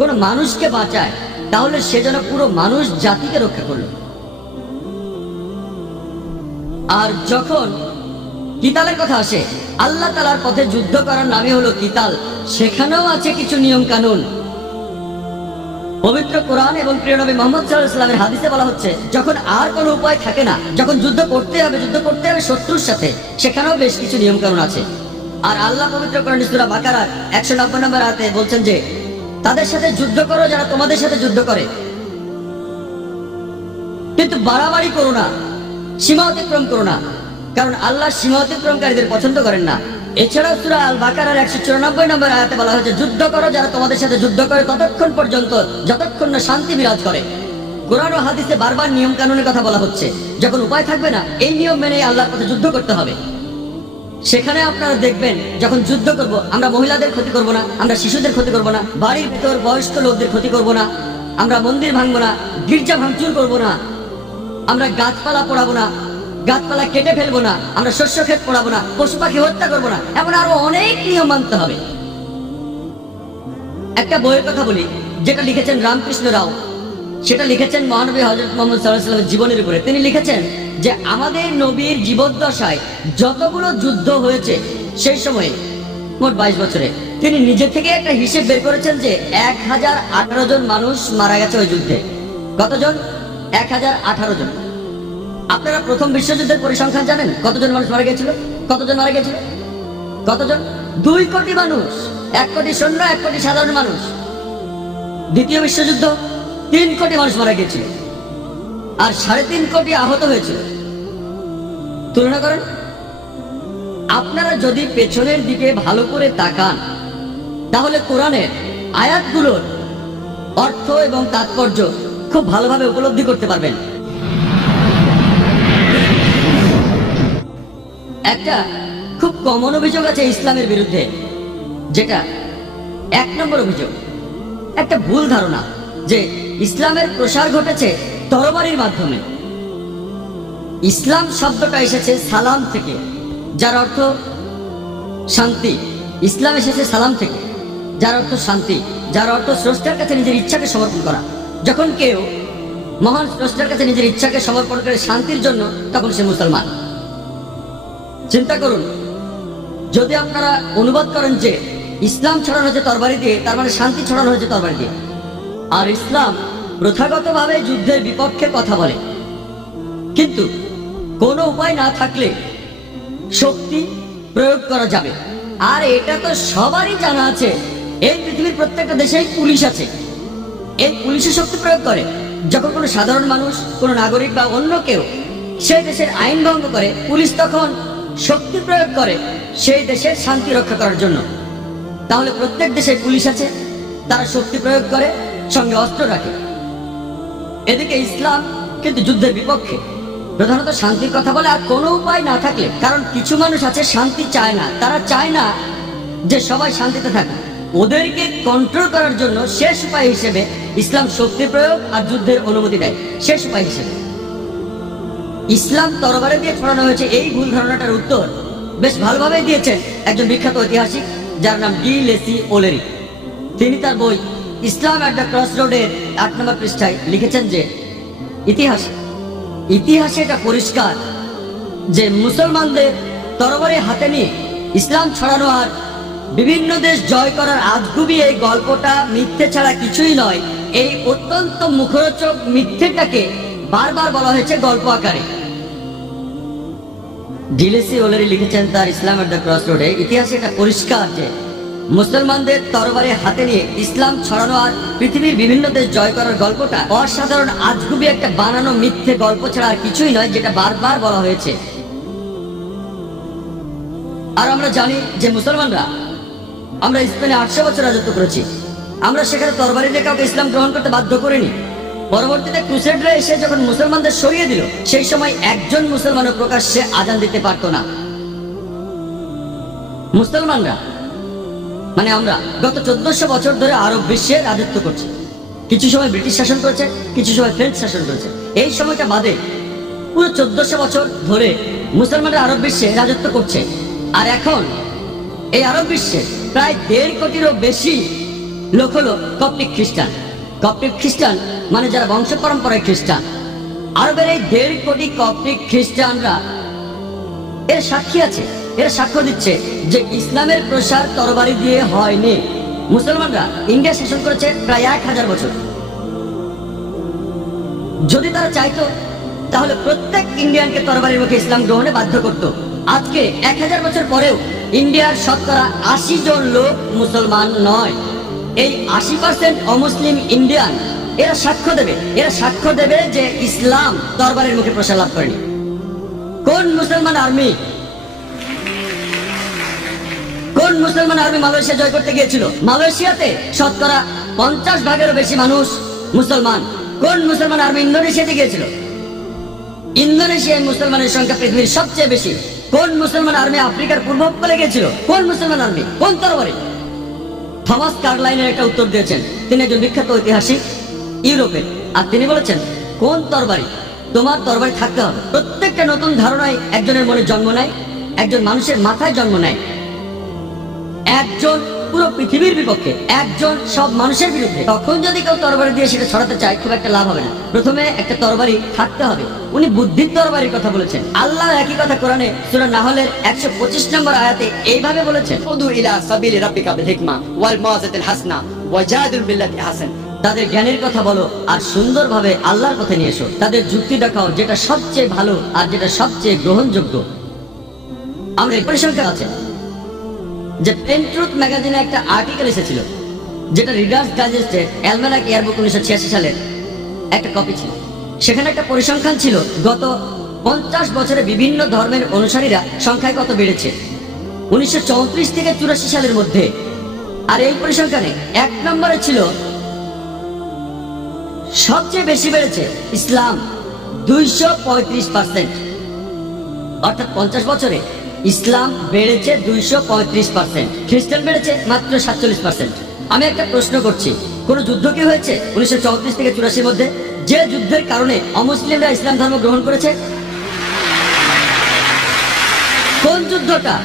কোনো মানুষকে বাঁচায়, তাহলে সে যেন পুরো মানুষ জাতিকে রক্ষা করলো। আর যখন কিতালের কথা আসে, আল্লাহ তাআলার পথে যুদ্ধ করার নামে হলো কিতাল, সেখানেও আছে কিছু নিয়ম কানুন। পবিত্র কোরআন এবং প্রিয় নবী মুহাম্মদ সাল্লাল্লাহু আলাইহি ওয়াসাল্লামের হাদিসে বলা হচ্ছে, যখন আর কোনো উপায় থাকে না, যখন যুদ্ধ করতে হবে শত্রুর সাথে, সেখানেও বেশ কিছু নিয়ম কানুন আছে। আর আল্লাহ পবিত্র কোরআন সূরা বাকারার 190 নম্বর আয়াতে বলছেন যে, তাদের সাথে যুদ্ধ করো যারা তোমাদের সাথে যুদ্ধ করে, কিন্তু বাড়াবাড়ি করো না, সীমা অতিক্রম করো না, কারণ আল্লাহ সীমা অতিক্রমকারীদের পছন্দ করেন না। এছাড়াও সূরা আল বাকারার 194 নম্বর আয়াতে বলা হয়েছে, যুদ্ধ করো যারা তোমাদের সাথে যুদ্ধ করে ততক্ষণ পর্যন্ত যতক্ষণ না শান্তি বিরাজ করে। কোরআন ও হাদিসে বারবার নিয়ম কানুনের কথা বলা হচ্ছে। যখন উপায় থাকবে না, এই নিয়ম মেনে আল্লাহর পথে যুদ্ধ করতে হবে। সেখানে আপনারা দেখবেন, যখন যুদ্ধ করব, আমরা মহিলাদের ক্ষতি করব না, আমরা শিশুদের ক্ষতি করব না, বাড়ির ভিতর বয়স্ক লোকদের ক্ষতি করব না, আমরা মন্দির ভাঙবো না, গির্জা ভাঙচুর করব না, আমরা গাছপালা পোড়াবো না, গাছপালা কেটে ফেলবো না, আমরা শস্য ক্ষেত পোড়াবো না, পশু পাখি হত্যা করবো না, এমন আরো অনেক নিয়ম মানতে হবে। একটা বইয়ের কথা বলি, যেটা লিখেছেন রামকৃষ্ণ রাও, সেটা লিখেছেন মহানবী হযরত মুহাম্মদ সাল্লাল্লাহু আলাইহি ওয়াসাল্লামের জীবনের উপরে। তিনি লিখেছেন যে আমাদের নবীর জীবদ্দশায় যতগুলো যুদ্ধ হয়েছে সেই সময়ে, মোট 22 বছরে, তিনি নিজে থেকে একটা হিসেব বের করেছেন যে 1018 জন মানুষ মারা গেছে ওই যুদ্ধে। কতজন? 1018 জন। আপনারা প্রথম বিশ্বযুদ্ধের পরিসংখ্যান জানেন? কতজন মানুষ মারা গিয়েছিল? কতজন মারা গিয়েছিল? কতজন? 2 কোটি মানুষ, 1 কোটি সৈন্য, 1 কোটি সাধারণ মানুষ। দ্বিতীয় বিশ্বযুদ্ধ 3 কোটি মানুষ মারা গিয়েছিল, আর 3.5 কোটি আহত হয়েছিল। তুলনা করেন। আপনারা যদি পেছনের দিকে ভালো করে তাকান, তাহলে কোরআনের আয়াতগুলোর অর্থ এবং তাৎপর্য খুব ভালোভাবে উপলব্ধি করতে পারবেন। একটা খুব কমন অভিযোগ আছে ইসলামের বিরুদ্ধে, যেটা 1 নম্বর অভিযোগ, একটা ভুল ধারণা যে ইসলামের প্রসার ঘটেছে তরবারির মাধ্যমে। ইসলাম শব্দটা এসেছে সালাম থেকে, যার অর্থ শান্তি। ইসলাম এসেছে সালাম থেকে, যার অর্থ শান্তি, যার অর্থ স্রষ্টার কাছে নিজের ইচ্ছাকে সমর্পণ করা। যখন কেউ মহান স্রষ্টার কাছে নিজের ইচ্ছাকে সমর্পণ করে শান্তির জন্য, তখন সে মুসলমান। চিন্তা করুন, যদি আপনারা অনুবাদ করেন যে ইসলাম ছড়ানো হয়েছে তরবারি দিয়ে, তার মানে শান্তি ছড়ানো হয়েছে তরবারি দিয়ে। আর ইসলাম প্রথাগতভাবে যুদ্ধের বিপক্ষে কথা বলে, কিন্তু কোনো উপায় না থাকলে শক্তি প্রয়োগ করা যাবে। আর এটা তো সবারই জানা আছে, এই পৃথিবীর প্রত্যেকটা দেশেই পুলিশ আছে। এই পুলিশে শক্তি প্রয়োগ করে। যখন কোনো সাধারণ মানুষ, কোনো নাগরিক বা অন্য কেউ সেই দেশের আইন ভঙ্গ করে, পুলিশ তখন শক্তি প্রয়োগ করে সেই দেশের শান্তি রক্ষা করার জন্য। তাহলে প্রত্যেক দেশে পুলিশ আছে, তারা শক্তি প্রয়োগ করে, সঙ্গে অস্ত্র রাখে। এদিকে ইসলাম কিন্তু যুদ্ধের বিপক্ষে, প্রধানত শান্তির কথা বলে। আর কোনো উপায় না থাকলে, কারণ কিছু মানুষ আছে শান্তি চায় না, তারা চায় না যে সবাই শান্তিতে থাকে, ওদেরকে কন্ট্রোল করার জন্য শেষ উপায় হিসেবে ইসলাম শক্তি প্রয়োগ আর যুদ্ধের অনুমতি দেয়। শেষ উপায় হিসেবে ইসলাম তরবারি দিয়ে ছড়ানো হয়েছে, এই ভুল ধারণাটার উত্তর বেশ ভালোভাবে দিয়েছেন একজন বিখ্যাত ঐতিহাসিক, যার নাম ডি লেসি ওলেরি। তিনি তার বই ইসলাম অ্যাট দ্য ক্রস রোডের 8 নম্বর পৃষ্ঠায় লিখেছেন যে ইতিহাসে এটা পরিষ্কার যে মুসলমানদের তরবারি হাতে নিয়ে ইসলাম ছড়ানো আর বিভিন্ন দেশ জয় করার আজগুবি এই গল্পটা মিথ্যে ছাড়া কিছুই নয়। এই অত্যন্ত মুখরোচক মিথ্যেটাকে বারবার বলা হয়েছে গল্প আকারে। ডিলেসি ওলেরি লিখেছেন তার ইসলাম অ্যাট দ্য ক্রস রোডে, ইতিহাসে এটা পরিষ্কার যে মুসলমানদের তরবারি হাতে নিয়ে ইসলাম ছড়ানো আর পৃথিবীর বিভিন্ন দেশ জয় করার গল্পটা অসাধারণ আজগুবি একটা বানানো মিথ্যে গল্প ছাড়া আর কিছুই নয়, যেটা বারবার বলা হয়েছে। আর আমরা জানি যে মুসলমানরা, আমরা স্পেনে 800 বছর রাজত্ব করেছি, আমরা সেখানে তরবারি দিয়ে কাউকে ইসলাম গ্রহণ করতে বাধ্য করিনি। পরবর্তীতে ক্রুসেডরা এসে যখন মুসলমানদের সরিয়ে দিল, সেই সময় একজন মুসলমানও প্রকাশ্যে আজান দিতে পারতো না। মুসলমানরা মানে আমরা গত 1400 বছর ধরে আরব বিশ্বে রাজত্ব করছি। কিছু সময় ব্রিটিশ শাসন করেছে, কিছু সময় ফ্রেঞ্চ শাসন করেছে। এই সময়টা বাদে পুরো 1400 বছর ধরে মুসলমানরা আরব বিশ্বে রাজত্ব করছে। আর এখন এই আরব বিশ্বে প্রায় 1.5 কোটিরও বেশি লোক হলো কপ্টিক খ্রিস্টান। কপ্টিক খ্রিস্টান মানে যারা বংশ পরম্পরায় খ্রিস্টান। আরবের এই 1.5 কোটি কপ্টিক খ্রিস্টানরা এর সাক্ষী আছে, এরা সাক্ষ্য দিচ্ছে যে ইসলামের প্রসার তরবারি দিয়ে হয়নি। মুসলমানরা ইন্ডিয়া শাসন করেছে প্রায় 1000 বছর। যদি তারা চাইতো তাহলে প্রত্যেক ইন্ডিয়ানকে তরবারির মুখে ইসলাম গ্রহণে বাধ্য করত। আজকে 1000 বছর পরেও ইন্ডিয়ার শতকরা 80 জন লোক মুসলমান নয়। এই 80% অমুসলিম ইন্ডিয়ান এরা সাক্ষ্য দেবে যে ইসলাম তরবারির মুখে প্রসার লাভ করেনি। কোন মুসলমান আর্মি মালয়েশিয়া জয় করতে গিয়েছিল? মালয়েশিয়াতে শতকরা 50 ভাগেরও বেশি মানুষ মুসলমান। কোন মুসলমান আর্মি ইন্দোনেশিয়াতে গিয়েছিল? ইন্দোনেশিয়ায় মুসলমানের সংখ্যা পৃথিবীর সবচেয়ে বেশি। কোন মুসলমান আর্মি আফ্রিকার পূর্ব উপকূলে গিয়েছিল? কোন মুসলমান আর্মি? কোন তরবারি? থমাস কার্লাইনের একটা উত্তর দিয়েছেন। তিনি একজন বিখ্যাত ঐতিহাসিক ইউরোপের। আর তিনি বলেছেন, কোন তরবারি? তোমার তরবারি থাকতে হবে। প্রত্যেকটা নতুন ধারণায় একজনের মনে জন্ম নেয়, একজন মানুষের মাথায় জন্ম নেয়। একজন পুরো পৃথিবীর বিপক্ষে, একজন সব মানুষের বিরুদ্ধে। তখন যদি কেউ তরবারি দিয়ে সেটা ছড়াতে চায়, খুব একটা লাভ হবে না। প্রথমে একটা তরবারি থাকতে হবে। উনি বুদ্ধির তরবারির কথা বলেছেন। আল্লাহ একই কথা কোরআনে সূরা নাহলের 125 নম্বর আয়াতে এইভাবে বলেছেন, উদু ইলা সাবিলি রাব্বিকা বিল হিকমা ওয়াল মাউযাতিল হাসনা ওয়াজাদিল বিল্লাতি আহসান। তাদের জ্ঞানের কথা বলো আর সুন্দরভাবে আল্লাহর পথে নিয়ে এসো। তাদের যুক্তি দেখাও যেটা সবচেয়ে ভালো আর যেটা সবচেয়ে গ্রহণযোগ্য। আমরা এই পরিসংখ্যান আছে যে পেন ট্রুথ ম্যাগাজিনে একটা আর্টিকেল এসেছিল, যেটা রিডার্স ডাইজেস্টের অ্যালমানাক ইয়ারবুক 1986 সালের একটা কপি ছিল। সেখানে একটা পরিসংখ্যান ছিল গত 50 বছরে বিভিন্ন ধর্মের অনুসারীরা সংখ্যায় কত বেড়েছে 1934 থেকে 84 সালের মধ্যে। আর এই পরিসংখ্যানে 1 নম্বরে ছিল সবচেয়ে বেশি বেড়েছে ইসলাম 235%। অর্থাৎ 50 বছরে ইসলাম বেড়েছে 235%, খ্রিস্টান বেড়েছে মাত্র 47%। আমি একটা প্রশ্ন করছি, কোন যুদ্ধ কি হয়েছে 1934 থেকে 84 মধ্যে, যে যুদ্ধের কারণে অমুসলিমরা ইসলাম ধর্ম গ্রহণ করেছে? কোন যুদ্ধটা?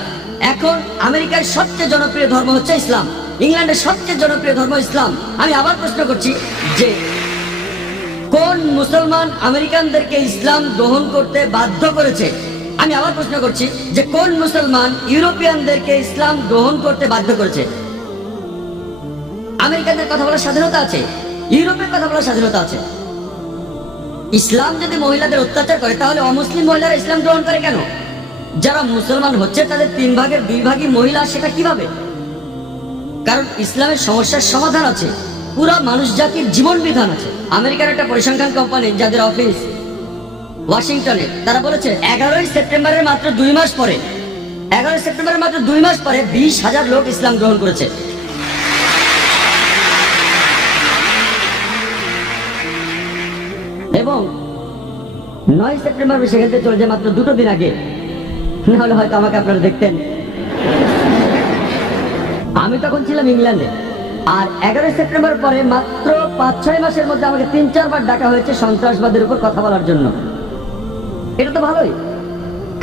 এখন আমেরিকার সবচেয়ে জনপ্রিয় ধর্ম হচ্ছে ইসলাম, ইংল্যান্ডের সবচেয়ে জনপ্রিয় ধর্ম ইসলাম। আমি আবার প্রশ্ন করছি যে কোন মুসলমান আমেরিকানদেরকে ইসলাম গ্রহণ করতে বাধ্য করেছে? আমি আবার প্রশ্ন করছি যে কোন মুসলমান ইউরোপিয়ানদেরকে ইসলাম গ্রহণ করতে বাধ্য করেছে? আমেরিকানদের কথা বলার স্বাধীনতা আছে, ইউরোপের কথা বলার স্বাধীনতা আছে। ইসলাম যদি মহিলাদের অত্যাচার করে, তাহলে অমুসলিম মহিলারা ইসলাম গ্রহণ করে কেন? যারা মুসলমান হচ্ছে তাদের 3 ভাগের 2 ভাগই মহিলা, সেটা কিভাবে? কারণ ইসলামের সমস্যার সমাধান আছে, পুরা মানুষ জাতির জীবন বিধান আছে। আমেরিকার একটা পরিসংখ্যান কোম্পানি যাদের অফিস ওয়াশিংটনে, তারা বলেছে 11 সেপ্টেম্বরের মাত্র 2 মাস পরে 20,000 লোক ইসলাম গ্রহণ করেছে। এবং 9 সেপ্টেম্বর সেখান থেকে চলে যায় মাত্র 2 দিন আগে। নাহলে হয়তো আমাকে আপনারা দেখতেন। আমি তখন ছিলাম ইংল্যান্ডে। আর 11 সেপ্টেম্বর পরে মাত্র 5-6 মাসের মধ্যে আমাকে 3-4 বার ডাকা হয়েছে সন্ত্রাসবাদের উপর কথা বলার জন্য। এটা তো ভালোই,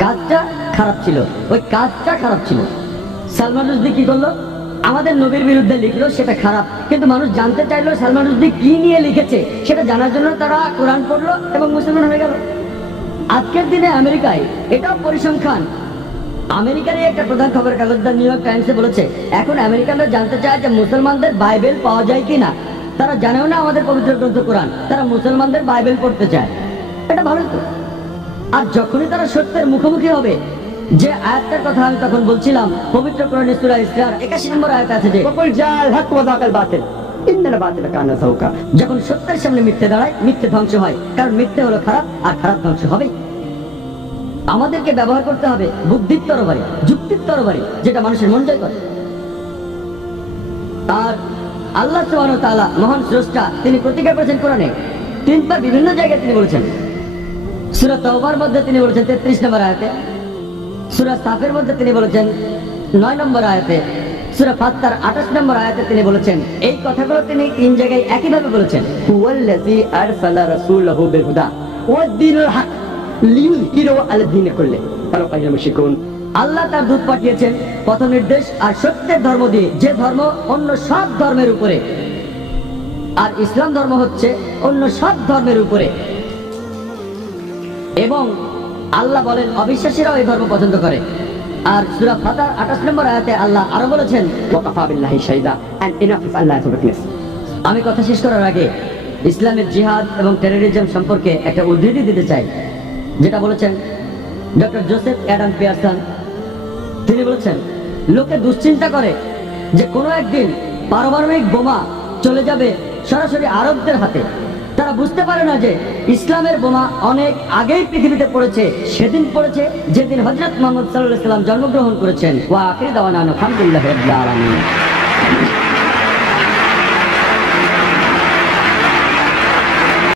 কাজটা খারাপ ছিল। ওই কাজটা খারাপ ছিল। সালমান রুশদি কি করলো? আমাদের নবীর বিরুদ্ধে লিখলো, সেটা খারাপ। কিন্তু মানুষ জানতে চাইলো সালমান রুশদি কি নিয়ে লিখেছে, সেটা জানার জন্য তারা কোরআন পড়লো এবং মুসলমান হয়ে গেল। আজকের দিনে আমেরিকায় এটাও পরিসংখ্যান। আমেরিকার একটা প্রধান খবরের কাগজ দ্য নিউ ইয়র্ক টাইমসে বলেছে, এখন আমেরিকানরা জানতে চায় যে মুসলমানদের বাইবেল পাওয়া যায় কিনা। তারা জানেও না আমাদের পবিত্র গ্রন্থ কোরআন, তারা মুসলমানদের বাইবেল পড়তে চায়। এটা ভালো তো। আর যখনই তারা সত্যের মুখোমুখি হবে, যে আয়াতটার কথা আমি তখন বলছিলাম, পবিত্র কোরআনের সূরা ইসরার 81 নম্বর আয়াত আছে যে যখন সত্যের সামনে মিথ্যে দাঁড়ায়, মিথ্যে ধ্বংস হয়। কারণ মিথ্যে হলো খারাপ, আর খারাপ ধ্বংস হবেই। আমাদেরকে ব্যবহার করতে হবে বুদ্ধির তরবারি, যুক্তির তরবারি, যেটা মানুষের মন জয় করে। আর আল্লাহ সুবহানাহু ওয়া তাআলা মহান স্রষ্টা, তিনি প্রতিজ্ঞা করেছেন কোরআনে তিনবার বিভিন্ন জায়গায় তিনি বলেছেন। সূরা তাওবার মধ্যে তিনি বলেছেন 33 নম্বর আয়াতে, সূরা সাফের মধ্যে তিনি বলেছেন 9 নম্বর আয়াতে, সূরা ফাত্তার 28 নম্বর আয়াতে তিনি বলেছেন। এই কথাগুলো তিনি তিন জায়গায় একইভাবে বলেছেন। হুয়াল্লাযী আরসালা রাসূলাহু বিল হুদা ওয়াদ দীনিল হক লিইয়ুযহিরাহু আলা দীনি কুল্লিহি ওয়ালাউ কারিহাল মুশরিকুন। আল্লাহ তার দূত পাঠিয়েছেন পথ নির্দেশ আর সত্যের ধর্ম দিয়ে, যে ধর্ম অন্য সব ধর্মের উপরে, আর ইসলাম ধর্ম হচ্ছে অন্য সব ধর্মের উপরে। এবং আল্লাহ বলেন অবিশ্বাসীরাও এই ধর্ম পছন্দ করে। আর সূরা ফাতার 28 নম্বর আয়াতে আল্লাহ আরো বলেছেন, ওয়াকাফা বিল্লাহি শাহিদা and enough if Allah is witness. আমি কথা শেষ করার আগে ইসলামের জিহাদ এবং টেররিজম সম্পর্কে একটা উদ্ধৃতি দিতে চাই, যেটা বলেছেন ডক্টর জোসেফ অ্যাডাম পিয়ারসন। তিনি বলেছেন, লোকে দুশ্চিন্তা করে যে কোনো একদিন পারমাণবিক বোমা চলে যাবে সরাসরি আরবদের হাতে। তারা বুঝতে পারে না যে ইসলামের বোমা অনেক আগেই পৃথিবীতে পড়েছে, সেদিন পড়েছে যেদিন হযরত মুহাম্মদ সাল্লাল্লাহু আলাইহি ওয়াসাল্লাম জন্মগ্রহণ করেছেন। ওয়া আখিরু দাওয়ানা আলহামদুলিল্লাহি রাব্বিল আলামিন।